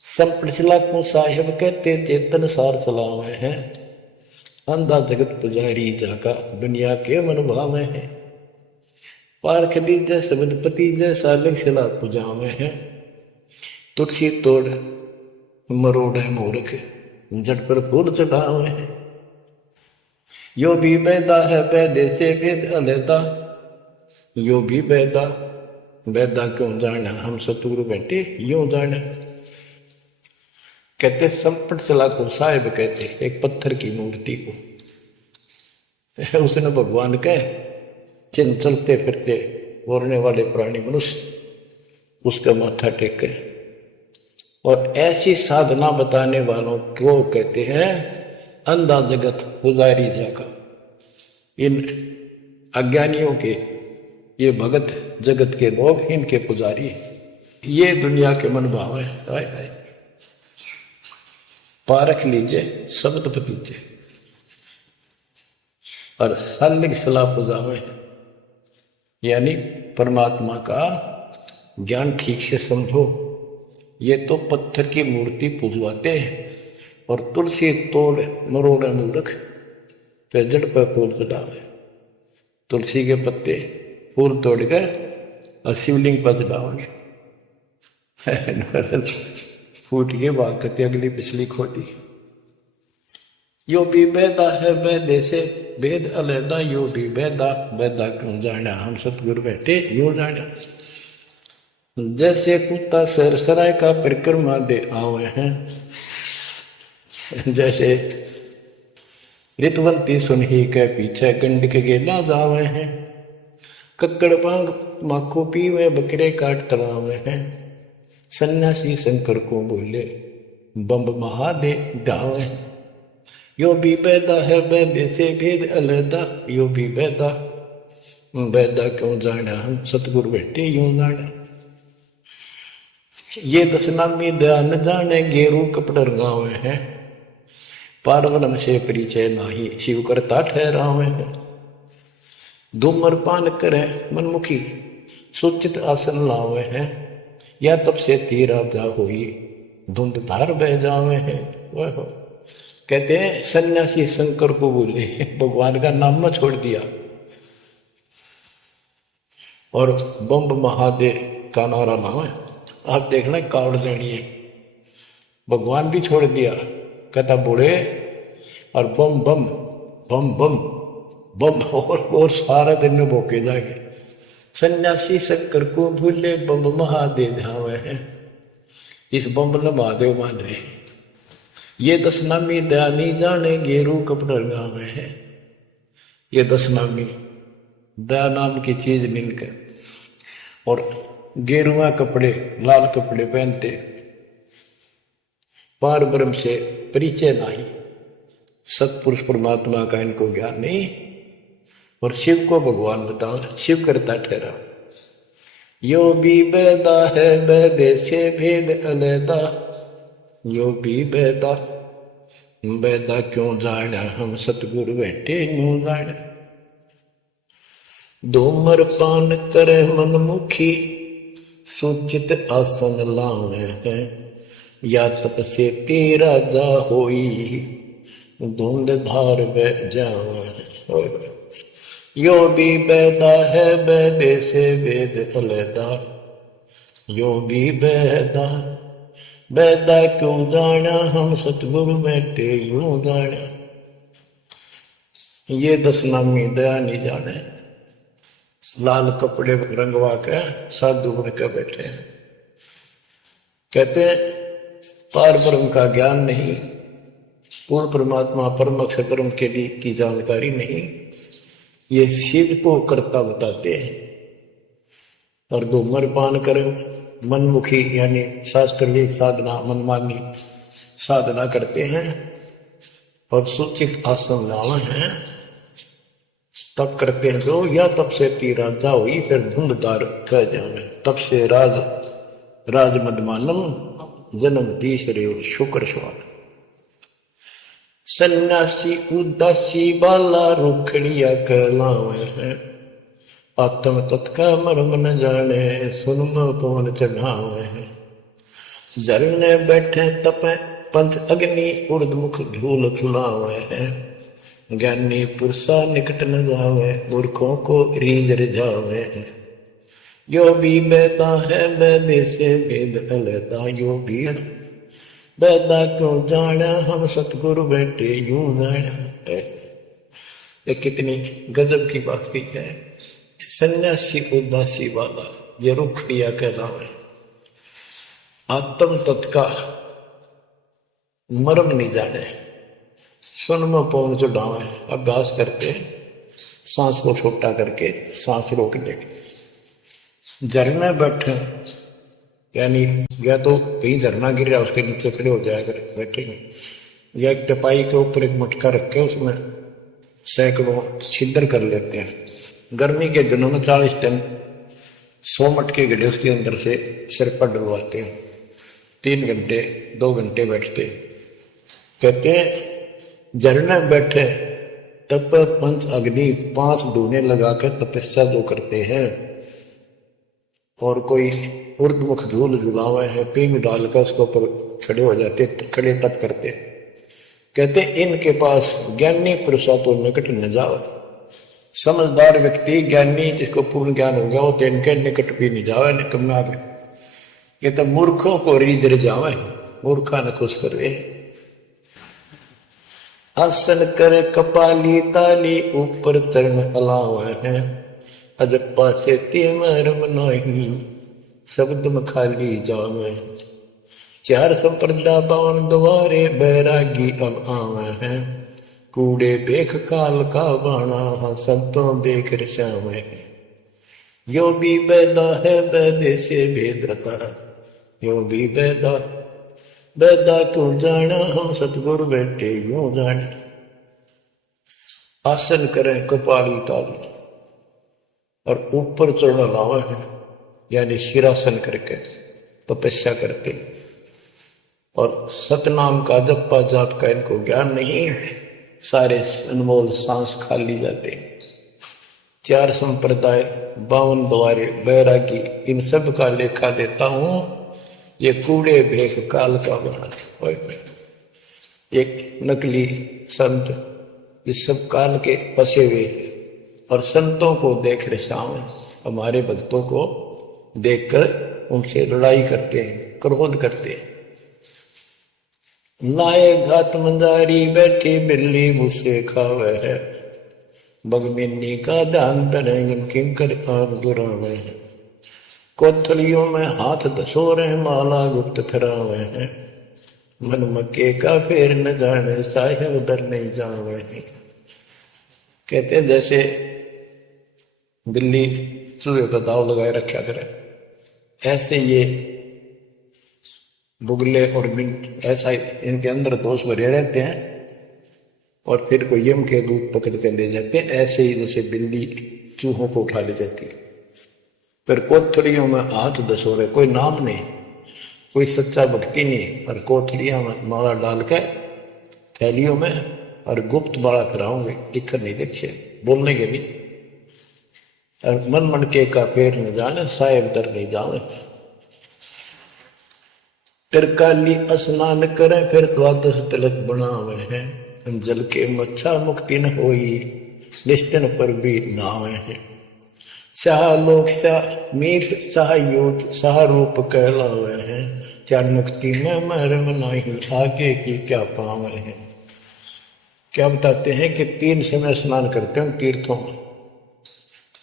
संपड़िला को साहिब कहते चेतन सार चलावे हैं, अंधा जगत पुजारी जाका दुनिया के मन भावे हैं। पारख दीजय सबदपति जैसा लिखला पुजावे हैं, तुलसी तोड़ मरोड़ है मूर्ख जट पर फूल चढ़ावे हैं। यो भी बैदा है बैदे से भेद अलैदा, यो भी बैदा बैदा क्यों जाना हम सतगुरु बैठे यूं जाना। कहते संपट चला को साहिब कहते एक पत्थर की मूर्ति को उसने भगवान कह चिन्ह चलते फिरते बोलने वाले प्राणी मनुष्य उसका माथा टेके। और ऐसी साधना बताने वालों को कहते हैं अंधा जगत पुजारी जाका। इन अज्ञानियों के ये भगत जगत के लोग इनके पुजारी, ये दुनिया के मन भाव है। पारख लीजिए शब्द पतीजे और सालिक सलाह पुजावे, यानी परमात्मा का ज्ञान ठीक से समझो। ये तो पत्थर की मूर्ति पूजवाते हैं और तुलसी तोड़ मरोड़ मूर्ख पे जड़ पर फूल चढ़ावे। तुलसी के पत्ते फूल तोड़कर और शिवलिंग पर चढ़ाओगे फूट के भाग करते अगली पिछली खोटी। यो भी बैदा है बैदे से भेद अलैदा, यो भी बैदा बैदा क्यों जाना हम सतगुरु बैठे यूं जाना। जैसे कुत्ता सरसराय का परिक्रमा दे आवे हैं, जैसे ऋतवंती सुनही के पीछे गंड के गेला जावे हैं। कक्कड़ बांग माखो पीवे बकरे काट तड़ावे हैं, सन्यासी शंकर को बोले बम्ब महादे डावे हैं। यो भी बैदा है बैदे से भेद अलैदा, यो भी बैदा बैदा क्यों जाना हम सतगुरु बैठे यूं जाना। ये दशनामी ध्यान जाने गेरू कपड़ रंगावे हैं, पारवलम से परिचय नाही शिव करता ठहरावे हैं। धूम्रपान करे मनमुखी सुचित आसन लावे हैं, या तब से तीरा जा हुई धुंध धार बह जावे हैं। वह कहते हैं सन्यासी शंकर को बोले भगवान का नाम न छोड़ दिया और बम्ब महादेव का नारा ना है। आप देखना कावड़ लेनी है, भगवान भी छोड़ दिया कहता बोले और बम बम बम बम बम और सारा दिन में भोके जाएंगे। सन्यासी शंकर को भूले बम महादेव धावे हैं, इस बम न महादेव मान रहे। ये दशनामी दयानी जाने गेरू कपड़ गावे हैं, ये दशनामी दया नाम की चीज मिलकर और गेरुआ कपड़े लाल कपड़े पहनते, पार ब्रह्म से परिचय नहीं, सतपुरुष परमात्मा का इनको ज्ञान नहीं और शिव को भगवान बताओ शिव करता ठहरा। यो भी बैदा है बैदे से भेद अलैदा, यो भी बैदा बैदा क्यों जाना हम सतगुरु बैठे यूं जाना। धूमर पान करे मनमुखी सुचित आसन लावे हैं, या तप से तेरा जा होई धुंध धार बह जावे। यो भी बैदा है बैदे से वेद अलैदा, यो भी बैदा बैदा क्यों जाना हम सतगुरु बैठे यूं जाना। ये दशनामी दया नहीं जाने, लाल कपड़े रंगवा के साधु बन के बैठे हैं। कहते हैं पार ब्रह्म का ज्ञान नहीं, पूर्ण परमात्मा परम अक्षर ब्रह्म के लिए की जानकारी नहीं, ये शिव को कर्ता बताते हैं। और धूम्रपान करें मनमुखी यानी शास्त्रीय साधना मनमानी साधना करते हैं और सूचित आसन लावा है, तब करते हैं जो या तब से तीरा जा हुई फिर धुंधदार कह जावे, तब से राज मदमानम जन्म तीसरे शुक्र स्वाद। सन्यासी उदासी बाला रुखड़िया कहलावे हैं, आत्म तत्का मर्म न जाने सुनम पवन चढ़ावे हैं। झरने बैठे तपे पंच अग्नि उर्दमुख धूल झुलावे हैं, ज्ञानी पुरुषा निकट न जावे मूर्खों को रीझ रिझावे हैं। यो भी बैदा है बैदे से भेद अलैदा, यो भी बैदा क्यों जाना हम सतगुरु बैठे यूं जाना है। ये कितनी गजब की बात की है। सन्यासी उदासी वाला ये रुखड़िया कहलावे, आत्म तत्का मर्म नहीं जाने, सुनमा पौन चढ़ावे। अभ्यास करते सांस को छोटा करके सांस रोक लेके झरना बैठे, यानी या तो कहीं झरना गिर रहा उसके नीचे खड़े हो जाया कर बैठेंगे, या एक टपाई के ऊपर एक मटका रख के उसमें सैकड़ों छिद्र कर लेते हैं। गर्मी के दिनों में 40 दिन 100 मटके गड्ढे उसके अंदर से सिर पर डलवाते हैं, 3 घंटे 2 घंटे बैठते। कहते हैं झरना बैठे तप पंच अग्नि 5 धूने लगाकर तपस्या जो करते हैं, और कोई उर्दमुख धूल झुलावे है पींग डालकर उसके ऊपर खड़े हो जाते, खड़े तप करते। कहते इनके पास ज्ञानी पुरुषा तो निकट न जाओ। समझदार व्यक्ति ज्ञानी जिसको पूर्ण ज्ञान हो गया वो तो इनके निकट भी नहीं जावे, निकम्मा के। ये तो मूर्खों को रीझ रिझावे, मूर्खा न खुश करवे। आसन करे कपाली ताली ऊपर चरण अलावे हैं, अजप्पा से तिमरम नहीं शब्द में खाली जावे। 4 संप्रदा पावन द्वारे बैरागी अब आवे हैं, कूड़े बेख काल का बाणा संतों देख रश्यावे। यो भी बैदा है बैदे से भेद रता, यो भी बैदा क्यों जाना हम सतगुरु बैठे यूं जाने। आसन करें कपाली ताली और ऊपर चढ़ना लावा है, यानी शिरासन करके तपस्या करते। और सतनाम का जप्पा जाप का इनको ज्ञान नहीं, सारे अनमोल सांस खाली जाते। 4 संप्रदाय 52 द्वारे बैरागी इन सब का लेखा देता हूं, ये कूड़े भेख काल का बना। एक नकली संत इस सब काल के फंसे हुए और संतों को देख रहे सामने, हमारे भक्तों को देखकर उनसे लड़ाई करते हैं, क्रोध करते हैं। लाए घात मंदारी बैठी बिल्ली मुझसे खावे है, बगमिन्नी का ध्यान तरेंगन किंकर आम दुरावे है। कोथलियों में हाथ धसोरे माला गुप्त फिरावे हैं, मन मक्के का फेर न जाने साहेब दर नहीं जावे हैं। कहते हैं जैसे बिल्ली चूहे का दाव लगाए रखा करे, ऐसे ये बुगले और मिंट ऐसा इनके अंदर दोष भरे रहते हैं और फिर कोई यम के दूध पकड़ कर ले जाते हैं। ऐसे ही जैसे बिल्ली चूहों को उठा ले जाती है। फिर कोथड़ियों में हाथ धसोरे, कोई नाम नहीं, कोई सच्चा भक्ति नहीं, पर कोथड़ियों में माला डाल कर थैलियों में और गुप्त माला कराओगे, लिखकर नहीं देखे, बोलने के भी। और मन मणके का पेड़ न जाने साहेब दर नहीं जावे। तिरकाली स्नान करे फिर 12 तिलक बनावे हैं, जल के मच्छा मुक्ति न होई निश्चन पर भी नावे हैं। शाह लोक शाह मीत शाह योग शाह रूप कहलावे हैं, चार मुक्ति में मरम नहीं आगे की क्या पावे हैं। क्या बताते हैं कि 3 समय स्नान करते हैं तीर्थों में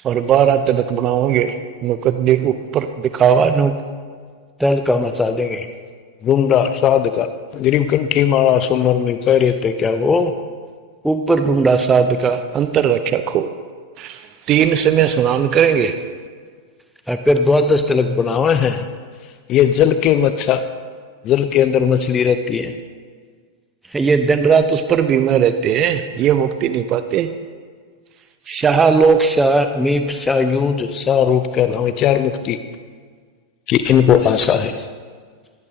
और 12 तिलक बनाओगे, नुकदे ऊपर दिखावा नु तल का मचा देंगे, ढूंढा साध का, गरीब कंठी माला सुमर में पैरे ते क्या वो, ऊपर ढूंढा साध का, अंतर रखा खो। 3 समय स्नान करेंगे और फिर 12 तिलक बनावे हैं। ये जल के मच्छा, जल के अंदर मछली रहती है, ये दिन रात उस पर बीमा रहते हैं, ये मुक्ति नहीं पाते। शाह लोक शाह मीप शाह युद्ध शाह रूप कहलावे 4 मुक्ति की इनको आशा है।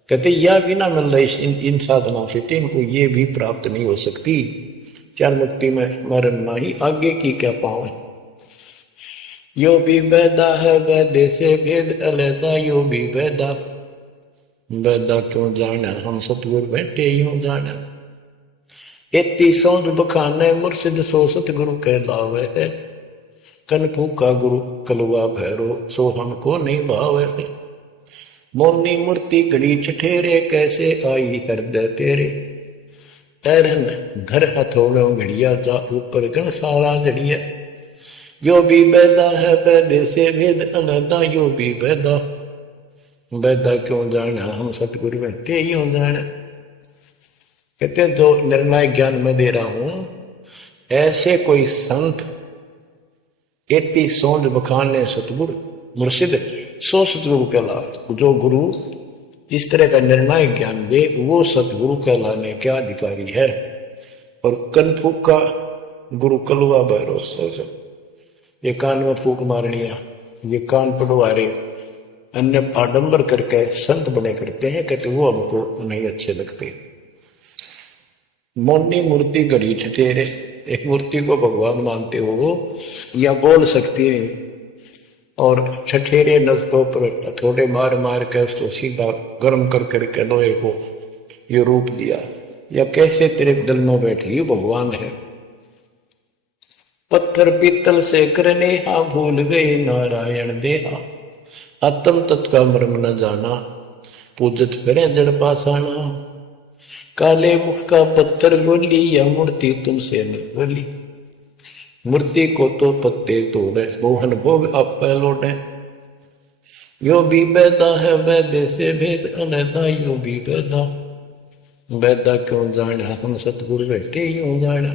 कहते या बिना मिल रही इन साधनाओं से इनको ये भी प्राप्त नहीं हो सकती। 4 मुक्ति में मरण नहीं, आगे की क्या पावे। यो भी बैदा है वैदे से भेद अलैदा, यो भी बैदा बैदा क्यों जाना, हम सतगुर बैठे यूं जाना। 31 सौंद बखाने मुर्शिद सो सतगुरु कहलावे है, कन फूका गुरु कलवा भैरो सो हमको नहीं भावे। मोनी मूर्ति घड़ी ठठेरे कैसे आई हृदय तेरे, ऐरन घर हथौड़ों घड़िया जा ऊपर गण सारा जड़िया। यो भी बैदा है बैदे से भेद अलैदा, यो भी बैदा बैदा क्यों जाना, हम सतगुरु बैठे यूं जाना। कहते हैं जो निर्णायक ज्ञान में दे रहा हूं, ऐसे कोई संत 31 सौंद बखाने सतगुरु मुर्शिद सो सतगुरु कहला। जो गुरु इस तरह का निर्णायक ज्ञान दे वो सतगुरु कहलाने के अधिकारी है। और कन फूका गुरु कलवा भैरो, ये कान में फूक मारनिया, ये कान पटवारे, अन्य आडंबर करके संत बने करते हैं। कहते वो हमको नहीं अच्छे लगते। मौनी मूर्ति घड़ी ठठेरे, एक मूर्ति को भगवान मानते हो या बोल सकती नहीं, और ठठेरे नसों पर थोड़े मार मार के उसको सीधा गर्म कर करके लोहे को ये रूप दिया, या कैसे तेरे दिल में बैठी भगवान है। पत्थर पीतल से करने हा भूल गए नारायण देहा, आत्म तत्का मर्म न जाना पूजत फिरे जड़ पासाना। काले मुख का पत्थर बोली या मूर्ति तुमसे नहीं बोली, मूर्ति को तो पत्ते तोड़े मोहन भोग आप लौटे। यो भी बैदा है वैदे से भेद अलैदा, यो भी बैदा बैदा क्यों जाना, हम सतगुरु बैठे यूं जाना।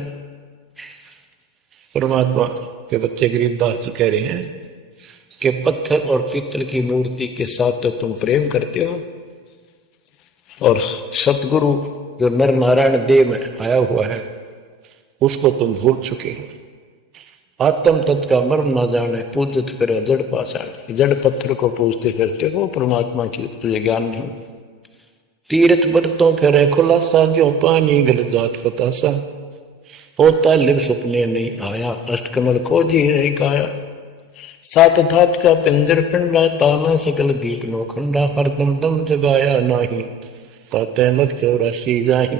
परमात्मा के बच्चे गरीबदास जी कह रहे हैं कि पत्थर और पीतल की मूर्ति के साथ तो तुम प्रेम करते हो, और सतगुरु जो नर नारायण देव में आया हुआ है उसको तुम भूल चुके हो। आत्म तत्व का मर्म ना जाने पूजत करे जड़ पाषाण, जड़ पत्थर को पूजते फिरते हो, परमात्मा की तुझे ज्ञान नहीं। तीर्थ बरतों फिरे खुलासा, जो पानी गल जात फतासा। होता लिव सपने नहीं आया, अष्टकमल खोजी नहीं काया। 7 धात का पिंजर पिंडा, ताना सकल दीप नो खंडा। हरदम दम जगाया नाही, ताते लख 84 जाही।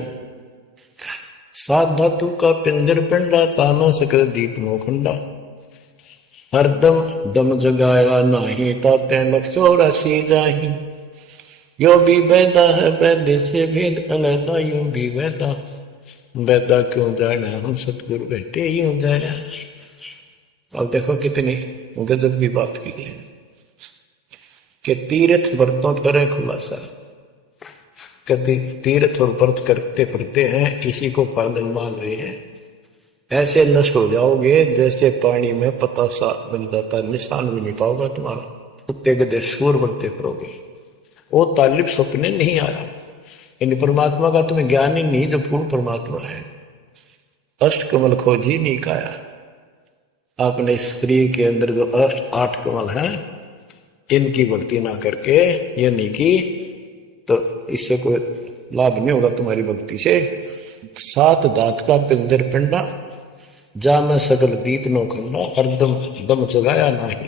7 धातु का पिंजर पिंडा, ताना सकल दीप नो खंडा। हरदम दम जगाया नाही, ताते लख 84 जाही। यो भी बैदा है वैदे से भेद अलैदा, यो भी बैदा बैदा क्यों जाना, हम सतगुरु बैठे यूं जाना। अब देखो कितनी गजब की बात की है कि तीर्थ व्रतों करे खुलासा। कहते तीर्थ और व्रत करते फिरते हैं, इसी को पालन मान रहे हैं। ऐसे नष्ट हो जाओगे जैसे पानी में पतासा बन जाता, निशान भी नहीं पाओगे तुम्हारा। कुत्ते गधे सूर बनते फिरोगे। वो तालिब सपने नहीं आया, यानी परमात्मा का तुम्हें ज्ञान ही नहीं जो पूर्ण परमात्मा है। अष्ट कमल खोजी नहीं काया। आपने शरीर के अंदर जो 8 कमल हैं इनकी भक्ति ना करके ये नहीं की तो इससे कोई लाभ नहीं होगा तुम्हारी भक्ति से। 7 दांत का पिंजर पिंडा, जा में सकल दीप नो खंडा। हरदम दम जगाया नाही।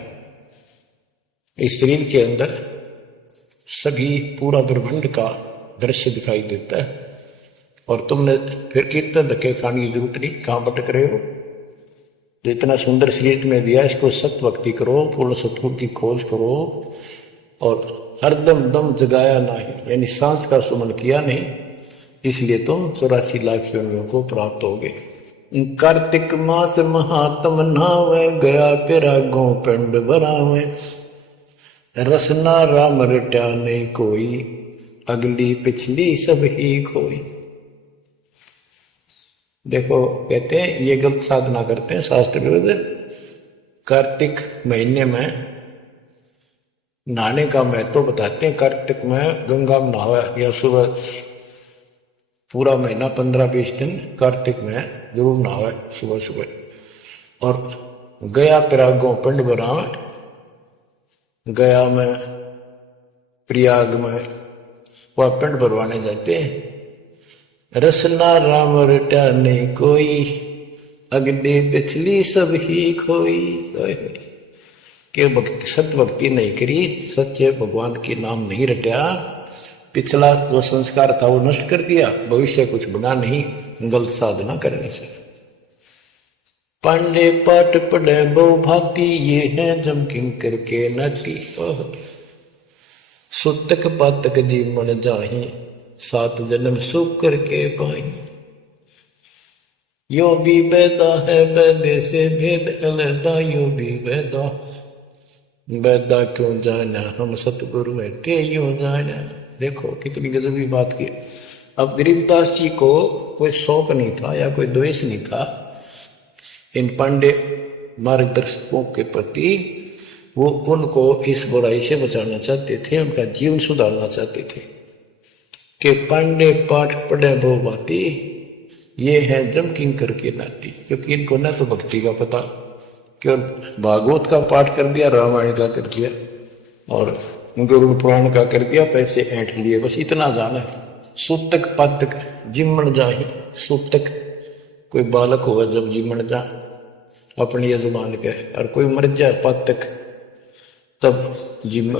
इस शरीर के अंदर सभी पूरा ब्रह्मांड का दृश्य दिखाई देता है, और तुमने फिर कितना धक्के खाने की जरूरत नहीं, कहां भटक रहे हो। तो इतना सुंदर शरीर में दिया, इसको सत्य भक्ति करो, पूर्ण सतगुरु की खोज करो, और हरदम दम जगाया नहीं, यानी सांस का सुमन किया नहीं, इसलिए तुम 84 लाख योनियों को प्राप्त होगे। कार्तिक मास महात्म नहावे, गया पिरागों पिंड भरावे। रसना राम रट्या नहीं कोई, अगली पिछली सब ही खोई। देखो कहते हैं ये गलत साधना करते हैं शास्त्र विरुद्ध। कार्तिक महीने में नहाने का महत्व बताते हैं। कार्तिक में गंगा में नहावा या सुबह पूरा महीना 15-20 दिन कार्तिक में जरूर नहावा सुबह सुबह। और गया प्रयागों पिंड बनावे, गया में प्रयाग में वह पिंड भरवाने जाते हैं। रसना राम रटा नहीं कोई, अगली पिछली सब ही खोई। के भक्ति सत्य भक्ति नहीं करी, सच्चे भगवान के नाम नहीं रटा, पिछला जो संस्कार था वो नष्ट कर दिया, भविष्य कुछ बना नहीं गलत साधना करने से। पांडे पाठ पढ़े बहु भांति, ये है जम किंकर के नाती। सुतक पातक जी मन जाहि, 7 जन्म सुख करके पाई। यो भी वेदा है वेदे से भेद अलदा, यो भी वेदा वेदा क्यों जाना, हम सतगुरु बैठे यूं जाना। देखो कितनी गजबी बात की। अब गरीबदास जी को कोई शौक नहीं था या कोई द्वेष नहीं था इन पांडे मार्गदर्शकों के प्रति। वो उनको इस बुराई से बचाना चाहते थे, उनका जीवन सुधारना चाहते थे। कि पांडे पाठ पढ़े बहु भांति, ये है जम किंकर के नाती। क्योंकि इनको न तो भक्ति का पता, क्यों भागवत का पाठ कर दिया, रामायण का कर दिया और गुरु पुराण का कर दिया, पैसे ऐंठ लिए, बस इतना जाना। सूतक पातक जिमण जाहि, सूतक कोई बालक होगा जब जिमण जा अपनी यजमान के, और कोई मर जाए पातक तब जिम।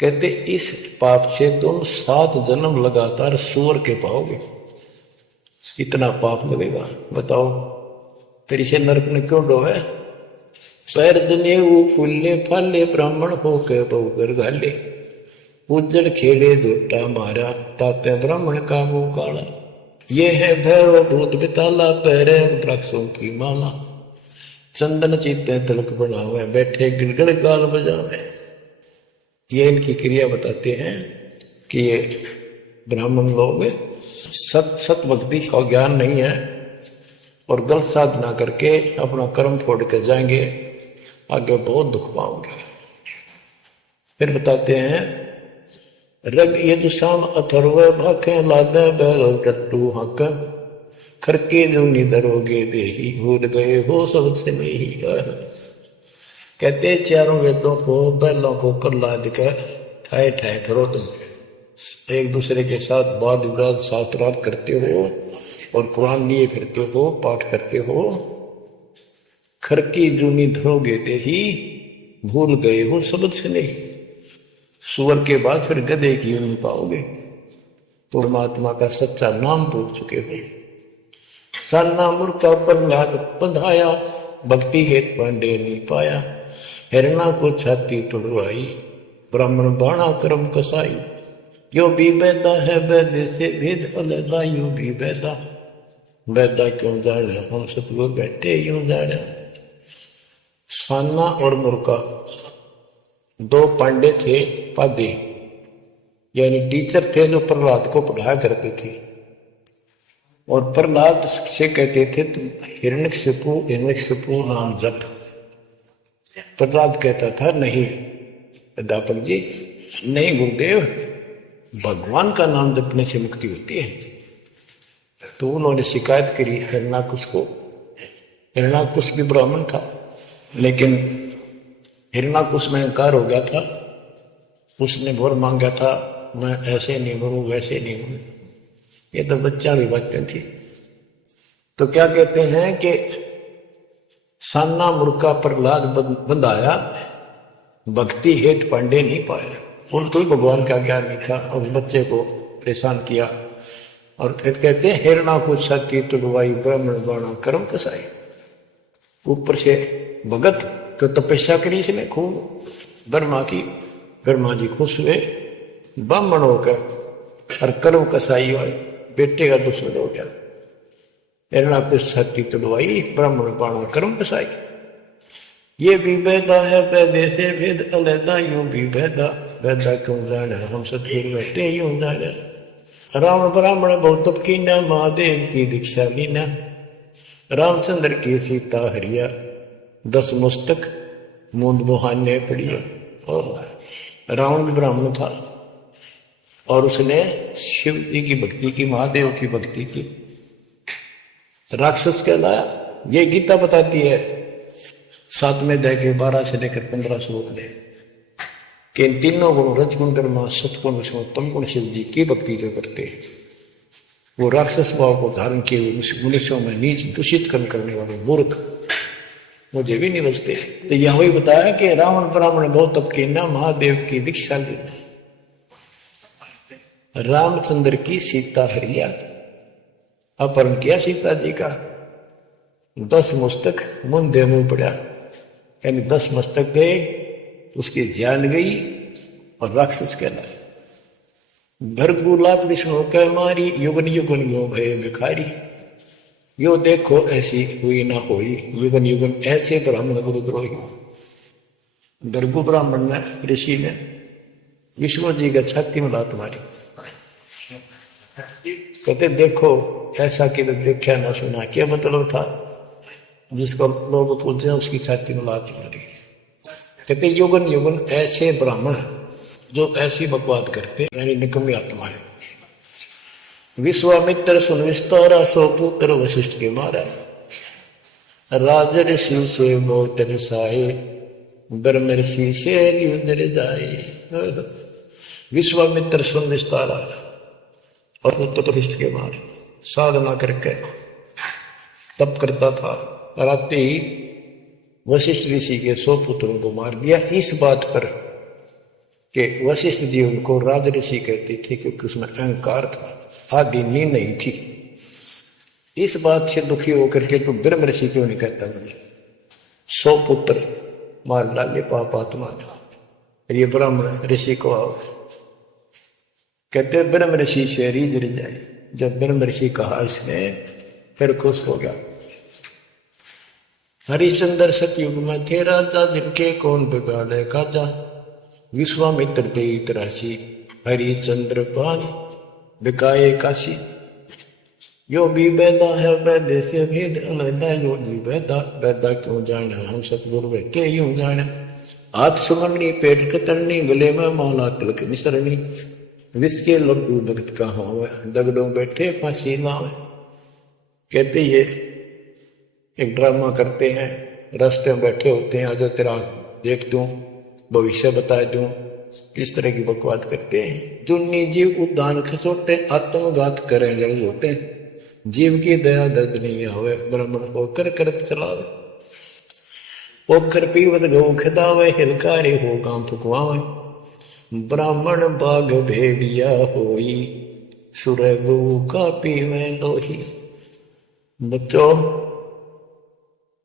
कहते इस पाप से तुम 7 जन्म लगातार सूअर के पाओगे। इतना पाप लगेगा, बताओ फिर इसे नरक में क्यों डोवे। पैर जने वो फूले फाले, ब्राह्मण हो के बहुगर गाले, उज्जड़ खेड़े झूठा मारा, ताते ब्राह्मण का मुंह काला। ये है भैरव भूत बिताला, पैरे वृक्षों की माला, चंदन चीते तिलक बनावे, बैठे गिड़गड़ गाल बजावे। ये इनकी क्रिया बताते हैं कि ये ब्राह्मण लोग सत भक्ति का ज्ञान नहीं है और गलत साधना करके अपना कर्म फोड़ कर जाएंगे, आगे बहुत दुख पाओगे। फिर बताते हैं रग यदुषाम अथर्व भाखे, लादे बैल टट्टू हक, खरके जो निधरोगे देही, भूल गए हो सबसे नहीं। कहते चारों वेदों को बैलों को ऊपर लाद कर ठाए ठाए फिरो, तुम एक दूसरे के साथ वाद विवाद शास्त्रार्थ करते हो और कुरान लिए फिरते हो, पाठ करते हो। खरकी जूनी धरोगे ते ही, भूल गए हो शब्द से नहीं। सुअर के बाद फिर गधे की नहीं पाओगे, तो परमात्मा का सच्चा नाम भूल चुके हो। सान्ना मूर्खा प्रहलाद बंधाया, भक्ति हेत पांडे नहीं पाया। हिरणा को छाती तुड़वाई, ब्राह्मण बाणा कर्म कसाई। यो भी बैदा है वैद्य से भेद अलदा, यो भी बैदा बैदा क्यों जाना, हम सतगुरु बैठे यूं जाना। सान्ना और मुर्का 2 पांडे थे, पादे यानी टीचर थे जो प्रहलाद को पढ़ाया करते थे। और प्रहलाद से कहते थे तुम हिरण्यकशिपु नाम जप। प्रहलाद कहता था नहीं अध्यापक जी, नहीं गुरुदेव, भगवान का नाम जपने से मुक्ति होती है। तो उन्होंने शिकायत करी हिरण्याकुश को। हिरण्याकुश भी ब्राह्मण था, लेकिन हिरण्याकुश में अहंकार हो गया था। उसने भोर मांगा था, मैं ऐसे नहीं बनूं वैसे नहीं बनूं। ये तो बच्चा भी बातें थी। तो क्या कहते हैं कि सान्ना मूर्खा प्रहलाद बंधाया, भक्ति हेठ पांडे नहीं पाया। उनको ही भगवान का ज्ञान नहीं था और बच्चे को परेशान किया। और फिर कहते हैं हिरण्याकुश छाती तुड़वाई, ब्राह्मण बाणा कर्म कसाई। ऊपर से भगत को तपस्या करी इसने खूब ब्रह्मा की, ब्रह्मा जी खुश हुए, ब्राह्मण होकर और कर्म कसाई वाले बेटे का दुश्मन हो गया। हिरण्याकुश छाती तुड़वाई, ब्राह्मण बाणा कर्म कसाई। ये भी वेदा है वेदे से वेद अलैदा, यूं भी वेदा वेदा क्यों जाने, हम सतगुरु बैठे यूं जाने। रावण ब्राह्मण बहुत तप कीना, महादेव की दीक्षा लीना। रामचंद्र की सीता हरिया, 10 मुस्तक मूंद मुहाने पड़िया। और रावण भी ब्राह्मण था और उसने शिव जी की भक्ति की, महादेव की भक्ति की, राक्षस कहलाया। ये गीता बताती है 7वें अध्याय के 12 से लेकर 15 श्लोक में कि इन तीनों गुण रजगुण कर्मा सतगुण विष्णुतम गुण शिव जी की भक्ति जो करते हैं वो राक्षस भाव को धारण किए हुए मनुष्यों में नीच दूषित कर्म करने वाले मूर्ख मुझे भी नहीं बचते। तो यह वही बताया कि रावण ब्राह्मण बहुत तप कीना, महादेव की दीक्षा लीना। रामचंद्र की सीता हरिया, अपहरण किया सीता जी का, 10 मस्तक मुंदे मुंह पड़ा, यानी 10 मस्तक गए, उसकी जान गई और राक्षस कहलाए। भरगुलात विष्णु कह मारी, युगन युगन यो भय भिखारी। यो देखो ऐसी हुई ना होई, युगन युगन ऐसे ब्राह्मण गुरुद्रोही। भरगु ब्राह्मण ने, ऋषि ने विष्णु जी का छाती में लात मारी, कहते देखो ऐसा कि देखा ना सुना। क्या मतलब था? जिसको लोग पूछते हैं उसकी छाती में लात मारी। कहते युगन युगन ऐसे ब्राह्मण जो ऐसी बकवाद करते, यानी निकम्मी आत्मा है। विश्वामित्र सुन विस्तारा, 100 पुत्र वशिष्ठ के मारा। राजर्षि से बहुत रसाए, ब्रह्मर्षि से उधर जाए। विश्वामित्र सुन विस्तारा और पुत्र वशिष्ठ के मारे, साधना करके तप करता था। रात्रि ही वशिष्ठ ऋषि के 100 पुत्रों को मार दिया, इस बात पर कि वशिष्ठ जी उनको राज ऋषि कहते थे क्योंकि उसमें अहंकार था, आदि नींद नहीं थी। इस बात से दुखी होकर के तो ब्रह्म ऋषि क्यों नहीं कहता मुझे 100 पुत्र मार डाले पापात्मा। ये ब्रह्म ऋषि को आओ, कहते ब्रह्म ऋषि से रीझ जाए। जब ब्रह्म ऋषि कहा इसने फिर खुश हो गया। हरिश्चंद्र सतयुग में थे राजा, जिनके कौन बिगाड़े काजा। विश्वामित्र दे राशि, हरिश्चंद्र पान बिकाए काशी। यो भी बैदा है वैद्य से भेद अलैदा, यो भी बैदा बैदा क्यों जाने, हम सतगुरु बैठे यूं जाने। हाथ सुमरनी पेट कतरनी, गले में माला तिलक निसरनी। विष के लड्डू भगत का हो, दगड़ों बैठे फांसी लावे। कहते ये एक ड्रामा करते हैं, रास्ते में बैठे होते हैं, आजा तेरा देख दूं, भविष्य बता दूं, इस तरह की बकवाद करते हैं। जुन्नी जीव उद्दान खसोटे, आत्मघात करें जड़ होते। जीव की दया दर्द नहीं आवे, ब्राह्मण होकर करत चलावे। पोखर पीवत गौ खिदावे, हिलकारे हो काम फुकवावे। ब्राह्मण बाग भेड़िया होई, सुर गौ का पीवे लोही। बच्चों,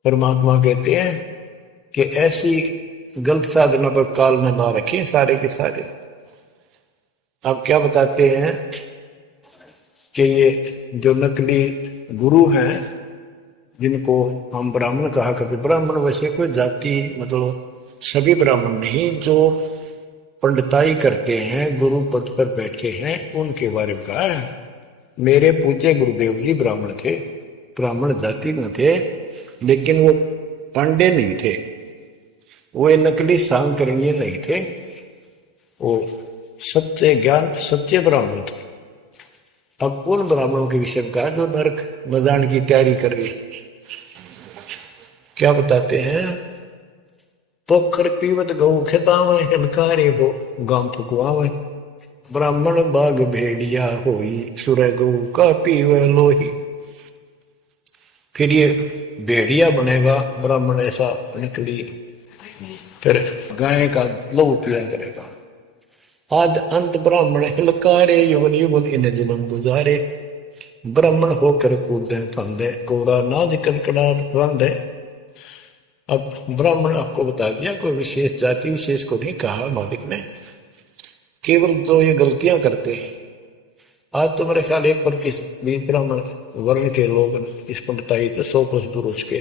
परमात्मा कहते हैं कि ऐसी गलत साधना पर काल में ना रखें सारे के सारे। अब क्या बताते हैं कि ये जो नकली गुरु हैं, जिनको हम ब्राह्मण कहा करते, ब्राह्मण वैसे कोई जाति मतलब सभी ब्राह्मण नहीं, जो पंडिताई करते हैं, गुरु पद पर बैठे हैं, उनके बारे में कहा है। मेरे पूज्य गुरुदेव जी ब्राह्मण थे, ब्राह्मण जाति में थे, लेकिन वो पांडे नहीं थे, वो नकली सांकरणीय नहीं थे, वो सच्चे ज्ञान सच्चे ब्राह्मण थे। अब उन ब्राह्मणों के विषय में कहा जो नरक में जाने की तैयारी कर रही। क्या बताते हैं? पोखर पीवत गौ खितावे, हिलकारे हो गांव फुकवावे। ब्राह्मण बाग भेड़िया होई, सुर गौ का पीवे लोही। फिर ये भेड़िया बनेगा ब्राह्मण, ऐसा निकली, फिर गाय का लहू पिया करेगा। आद अंत ब्राह्मण हिलकारे, युगन युगन इन जुलम गुजारे। ब्राह्मण होकर कूदे फंदे, कोरा नाज कड़कड़ा रंधे। अब ब्राह्मण आपको बता दिया, कोई विशेष जाति विशेष को नहीं कहा मालिक ने, केवल तो ये गलतियां करते हैं। आज तो मेरे ख्याल 1% ब्राह्मण वर्ण के लोग इस पंडिताई तो 100 कोस दूर उसके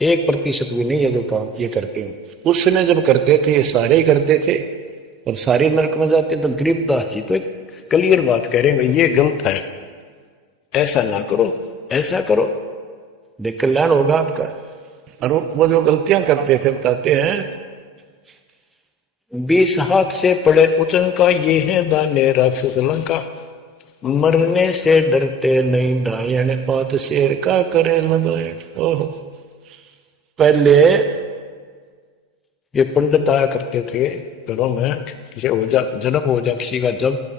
1% भी नहीं है जो काम ये करते हैं। उस समय जब करते थे ये सारे ही करते थे और सारे नरक में जाते। तो गरीबदास जी तो एक क्लियर बात कह रहे हैं, भाई ये गलत है, ऐसा ना करो, ऐसा करो, देख कल्याण होगा आपका। और वो जो गलतियां करते थे बताते हैं, 20 हाथ से पड़े उचंका ये है दाने राक्षस लंका, मरने से डरते नहीं डायन, पात शेर का करे लगाए। ओहो, पहले ये पंडित आया करते थे घरों में, किसी हो जा जन्म हो जा किसी का, जब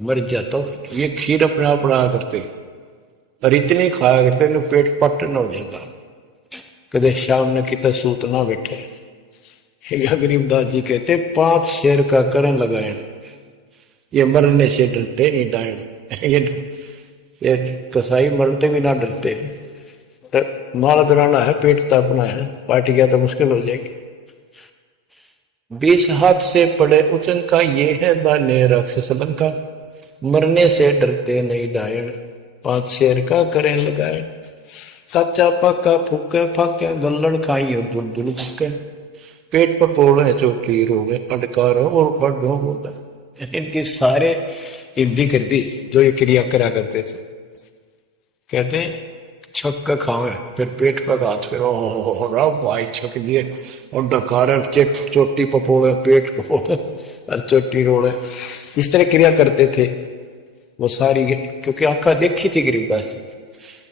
मर जाता तो ये खीर अपने आप बनाया करते और इतनी खाया करते कि पेट पट न हो जाता, कदे शाम ने कितना सूत ना बैठे। या गरीबदास जी कहते 5 शेर का करण लगाए, ये मरने से डरते नहीं डायन, ये कसाई मरते भी ना डरते। तो माल कराना है, पेट तापना है, पार्टी गया तो मुश्किल हो जाएगी। 20 हाथ से पड़े उचंका ये है दाने राक्षस लंका, मरने से डरते नहीं डायन, 5 शेर का करें लगाए। कच्चा पक्का फूके फाके गल्लड़ खाई दुल दुल के, पेट पर पोड़े चोटी रोगे अटकारो और फटो होता। इनकी सारे हिंदी कर दी जो ये क्रिया करा करते थे। कहते छक्का खावे फिर पेट पर हाथ, फिर भाई छक दिए और डकार चोटी पपोड़े, पेट पपोड़े और चोटी रोड़े, इस तरह क्रिया करते थे वो सारी, क्योंकि आंखा देखी थी गरीबदास जी।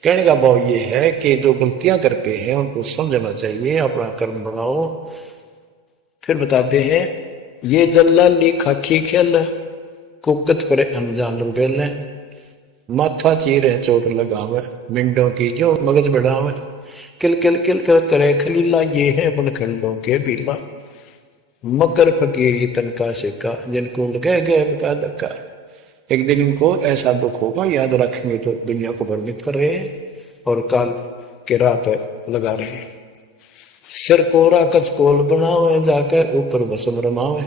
कहने का भाव ये है कि जो गलतियां करते हैं उनको समझना चाहिए, अपना कर्म बनाओ। फिर बताते हैं, ये जल्लाली खाखी खेल, कुकत पर अनजान बेल, माथा चीरे चोट लगावे, मिंडों की जो मगज बढ़ावे, किल किल किल किल करे खलीला, ये है बनखंडों के बीला, मकर फकीरी तनका सिक्का, जिनको लगे गए का धक्का। एक दिन इनको ऐसा दुख होगा, याद रखेंगे तो दुनिया को भ्रमित कर रहे हैं और काल के राह पर लगा रहे हैं। सिर कोरा कचकोल बनावे, जाकर ऊपर बसम रमावे,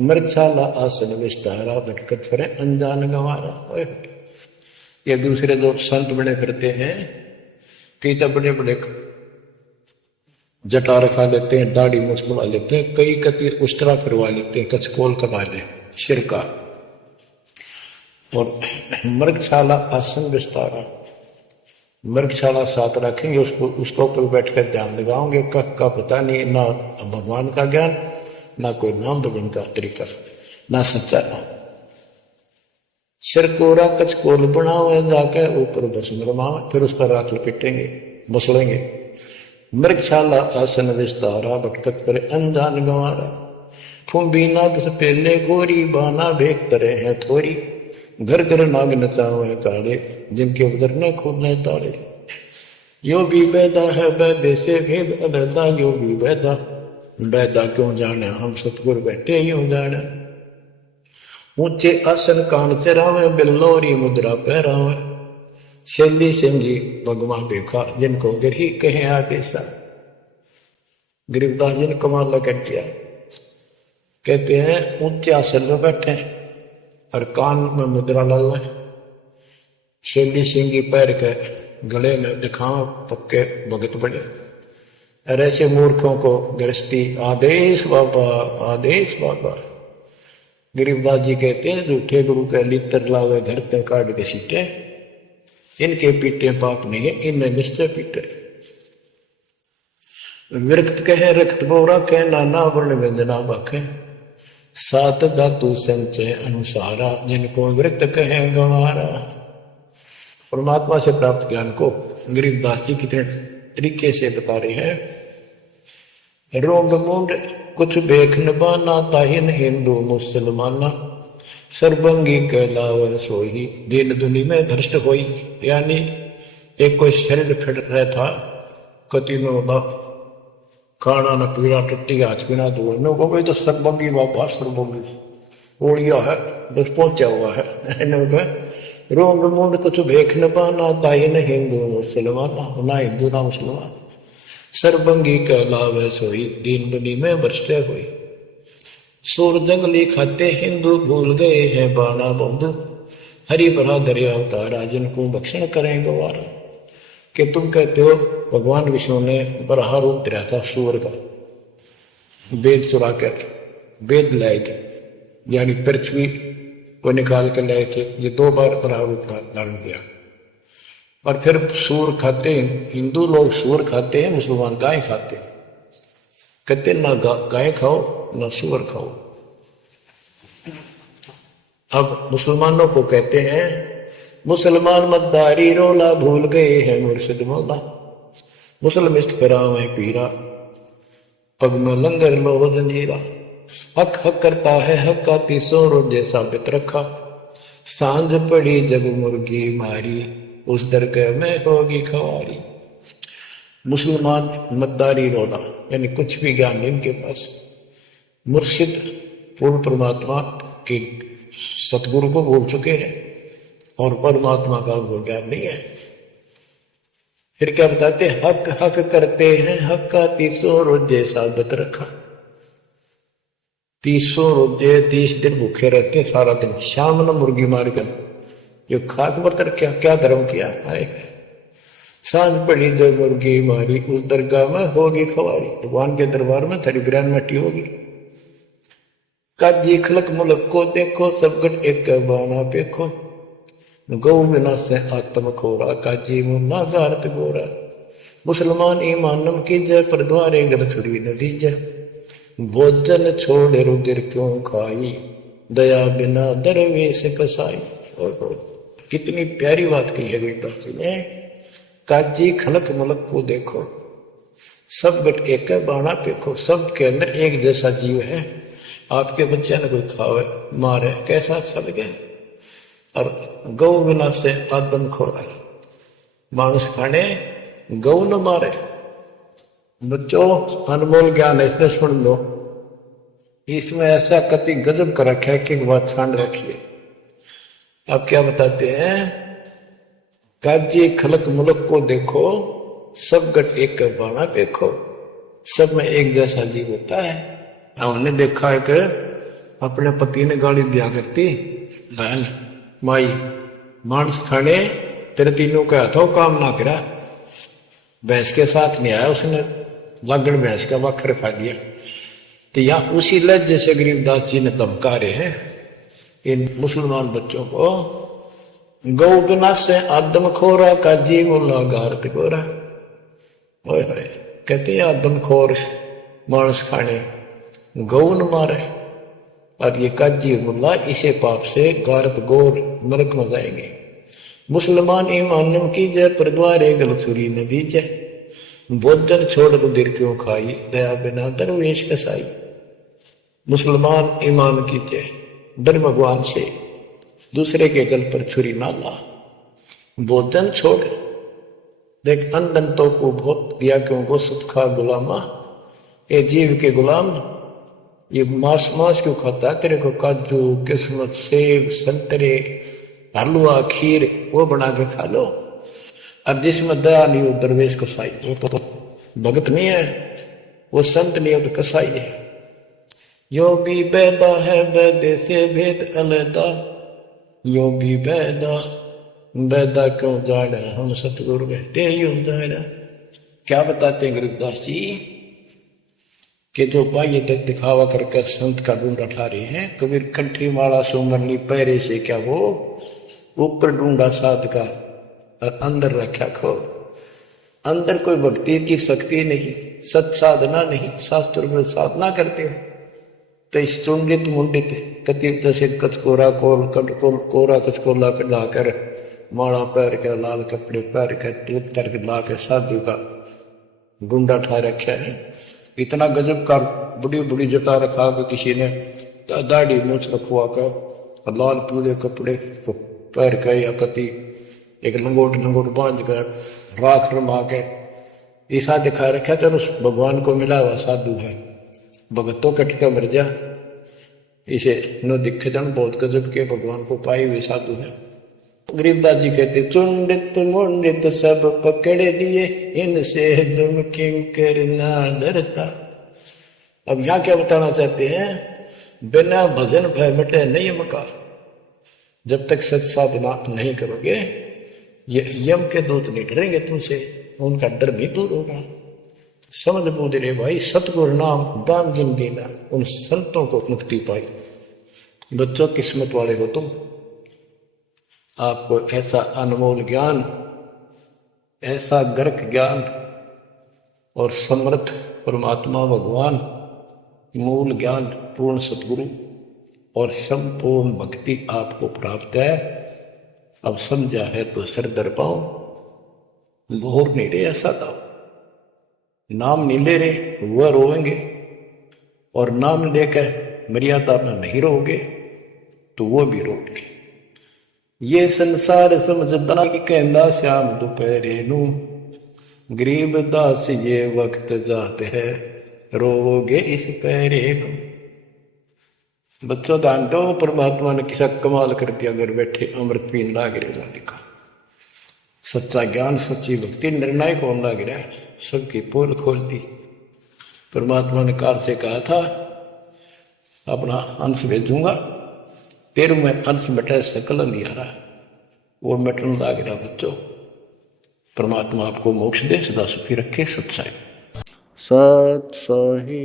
मृगशाला आसन विस्तारा, भटकत फिरे अनजान गंवारा। ये दूसरे जो संत बने फिरते हैं, कई तो बड़े बड़े जटा रखा लेते हैं, दाढ़ी मूछ बना लेते हैं, कई कति उस्तरा फिरवा लेते हैं, कचकोल कटा ले सिर का, और मृगशाला आसन विस्तारा, मृगशाला साथ रखेंगे, उसको ऊपर बैठकर ध्यान लगाओगे। कख का पता नहीं, ना भगवान का ज्ञान, ना कोई नाम भजन का तरीका, ना सच्चा नाम। सिर कोरा कचकोल बनावे, जाके ऊपर भस्म रमावे, फिर उस पर राख लपेटेंगे, मसलेंगे। मृगशाला आसन विस्तारा, भटकत करे अनजान गंवारा, फुंबी नाग से पहले गोरी, बाना भेक तरे हैं थोरी, घर घर नाग नचावे काले, जिनके उधर न खोलने ताले। यो भी बैदा है बैदे से भेद अभेदा, यो भी बैदा बैदा क्यों जाने, हम सतगुरु बैठे यूं जाने। ऊंचे आसन कान चरावे, बिल्लोरी मुद्रा पहरावे, शैली सिंजी भगवान देखा, जिनको गिरही कहे आदेशा। गरीबदास जी ने कमाल कर दिया। कहते हैं ऊंचे आसन में बैठे और कान में मुद्रा ला लें, शैली सिंगी पैर के गले में दिखाओ, पक्के भगत बने। और ऐसे मूर्खों को गृहस्थी आदेश बाबा, आदेश बाबा। गरीबदास जी कहते हैं झूठे गुरु के लित्र लावे, घर ते काट के सीटे, इनके पीटे पाप नहीं है, इनने निश्चय पीटे। विरक्त कहे रक्त बोरा के, नाना वर्ण व्यंजना बाखे, सात धातु संचय अनुसारा, जिनको विरक्त कहे गंवारा। परमात्मा से प्राप्त ज्ञान को गरीबदास जी कितने तरीके से बता रहे हैं। रोंग मूंड कुछ बेख न बाना, ताहिन हिंदू मुसलमाना, सर्वंगी कहलावे सोही, दीन दुनी में भ्रष्ट होई। यानी एक कोई शरीर फिट रहा था, कति में होगा खाना न पीना, टट्टी हाथ पीना धो में, वो कोई तो सर्वंगी बाबा, सर्वंगी ओढ़िया है, बस पहुंचा हुआ है। रोंग मूंड कुछ भेख न पाना, ताहिन हिंदू मुसलमाना, ना हिंदू ना मुसलमान, सर्वंगी कहलावे सोई, दीन दुनी में भ्रष्ट हुई। सूर जंगली खाते हिंदू, भूल गए हैं बाना बंधु, हरि भरा दरिया अवतारा, जिनको भक्षण करें गवारा। कि तुम कहते हो भगवान विष्णु ने बराह रूप धरा था सूअर का, वेद चुरा कर वेद लाए थे, यानी पृथ्वी को निकाल कर लाए थे। ये 2 बार बराह रूप धारण किया। और फिर सूअर खाते हैं, हिंदू लोग सूअर खाते हैं, मुसलमान गाय खाते हैं। कहते ना गाय खाओ ना सूअर खाओ। अब मुसलमानों को कहते हैं मुसलमान मद्दारी रोला भूल गए हैं मुर्शिद मौला, मुसलमिस्ट फिराव है पीरा, पग में लंगर लोह जंजीरा। हक हक करता है हक का 300 रोजे साबित रखा, सांझ पड़ी जब मुर्गी मारी, उस दरगाह में होगी खवारी। मुसलमान मद्दारी रोला, यानी कुछ भी ज्ञान नहीं इनके पास। मुर्शिद पूर्ण परमात्मा के सतगुरु को बोल चुके हैं और परमात्मा का वो ज्ञान नहीं है। फिर क्या बताते, हक हक करते हैं हक का 300 रोजे साबित रखा। 300 रोजे 30 दिन भूखे रहते हैं सारा दिन, शाम न मुर्गी मारकर ये खाक बर्तर क्या धर्म किया है। सांझ पड़ी जो मुर्गी मारी, उस दरगाह में होगी खवारी। भगवान के दरबार में थरी बिरान मट्टी होगी। काजी खलक मुलक को देखो, सब गट एक बाना पेखो, गौ बिना से आत्म खोरा, काजी मुन्ना गारत गोरा। मुसलमान ईमानम की जय, पर द्वारे गर सुरी नदी जय। भोजन छोड़ रुदिर क्यों खाई, दया बिना दरवेश कसाई। कितनी प्यारी बात कही है गरीबदास जी ने। काजी खलक मुलक को देखो, सब गट एक बाना पेखो। सब के अंदर एक जैसा जीव है। आपके बच्चे ने कोई खावे मारे कैसा अच्छा लगे। और गौ बिना से आदम खोरा, मानुष खाने गौ न मारे। बच्चों अनमोल ज्ञान है, इसमें सुन लो। इसमें ऐसा कति गजब कर रखा है कि बात छांड रखिए। अब क्या बताते हैं, काजी खलक मुलक को देखो, सब गट एक बाणा देखो। सब में एक जैसा जीव होता है। हमने देखा है कि अपने पति ने गाली दिया करती, बहन माई मांस खाने तेरे तीनों का था काम ना करा, भैंस के साथ नहीं आया, उसने लागण भैंस का वक्र खा दिया। तो यहाँ उसी लज्जे से गरीबदास जी ने धमका रहे हैं इन मुसलमान बच्चों को। गौ बिना से आदम खोरा, काजी मुल्ला गारत गोरा। कहते हैं आदम खोर मांस खाने गौ न मारे, और ये काजी मुल्ला इसे पाप से गारत गोर नरक में जाएंगे। मुसलमान ईमानम की जय, पर द्वारे गलत सुरी न दीजय। भोजन छोड़ रुधिर क्यों खाई, दया बिना दरवेश कसाई। मुसलमान ईमान की जय, डर भगवान से, दूसरे के गल पर छुरी ना ला। भोजन छोड़, देख अंधन तो को बहुत दिया क्यों को सुत खा गुलामा। ये जीव के गुलाम ये मांस क्यों खाता है, तेरे को काजू किस्मत सेब संतरे हलवा खीर वो बना के खा लो। और जिसमें दया नहीं हो दरवेश कसाई, वो तो भगत नहीं है, वो संत नहीं है, तो कसाई है। यो भी बैदा है बैदे से भेद अलैदा, यो भी बैदा क्यों जाने, हम सतगुरु बैठे यूं जाने। क्या बताते हैं गरीबदास जी कि जो बाह्य तक दिखावा करके संत का ढूंढ उठा रहे हैं। कबीर कंठी माला सुमरनी पैरे से क्या वो, ऊपर ढूंढा साध का और अंदर रखा खो। अंदर कोई भक्ति की शक्ति नहीं, सत साधना नहीं, शास्त्र में साधना करते हो तो इस चुंडित मुंडित कतिप जैसे कचकोरा कोल कटकोल कोरा कचकोला लाकर माला पैर के लाल कपड़े पैर के तिलक करके ला के साधु का गुंडा ठा रखा है। इतना गजब का बुढ़ी बुढ़ी जटा रखा के किसी ने दाढ़ी मूछ रखवा कर लाल पीले कपड़े को पैर के या कति एक लंगोट बांध कर राख रमा के ऐसा दिखा रखा। चलो भगवान को मिला हुआ साधु है, भगतों कट के मर जा, इसे नो दिखे जन बहुत गजब के भगवान को पाए हुए साधु है। गरीबदास जी कहते चुंडित मुंडित सब पकड़ दिए, इनसे जुम किंकर ना डरता। अब यहाँ क्या बताना चाहते हैं, बिना भजन भय मिटे नहीं मका। जब तक सत साधना नहीं करोगे ये यम के दूत नहीं डरेंगे तुमसे, उनका डर भी दूर होगा। समझ बूझ रे भाई, सतगुरु नाम दान जिन देना, उन संतों को मुक्ति पाई। बच्चों किस्मत वाले हो तुम, आपको ऐसा अनमोल ज्ञान, ऐसा गर्क ज्ञान और समर्थ परमात्मा भगवान, मूल ज्ञान, पूर्ण सतगुरु और संपूर्ण भक्ति आपको प्राप्त है। अब समझा है तो सिर दर पाओ, भोर नहीं रहे ऐसा था, नाम नहीं ले रहे वह रोएंगे, और नाम लेकर मर्यादा में नहीं रोगे तो वो भी रोगे। ये संसार समझदा कि कहंदा श्याम दोपहरे नू, गरीब दास ये वक्त जाते है, रोवोगे इस पहरे नू। बच्चों ध्यान दो, परमात्मा ने किसा कमाल कर दिया, अगर बैठे अमृत पीन लाग रहे लिखा। सच्चा ज्ञान, सच्ची भक्ति निर्णायक होने लग रहा है, सबकी पोल खोल दी। परमात्मा ने काल से कहा था अपना अंश भेजूंगा, तेरु में अंश मिटे सकल अंधियारा, वो मिटन लग रहा। बच्चों परमात्मा आपको मोक्ष दे, सदा सुखी रखे। सत्साई सत साही।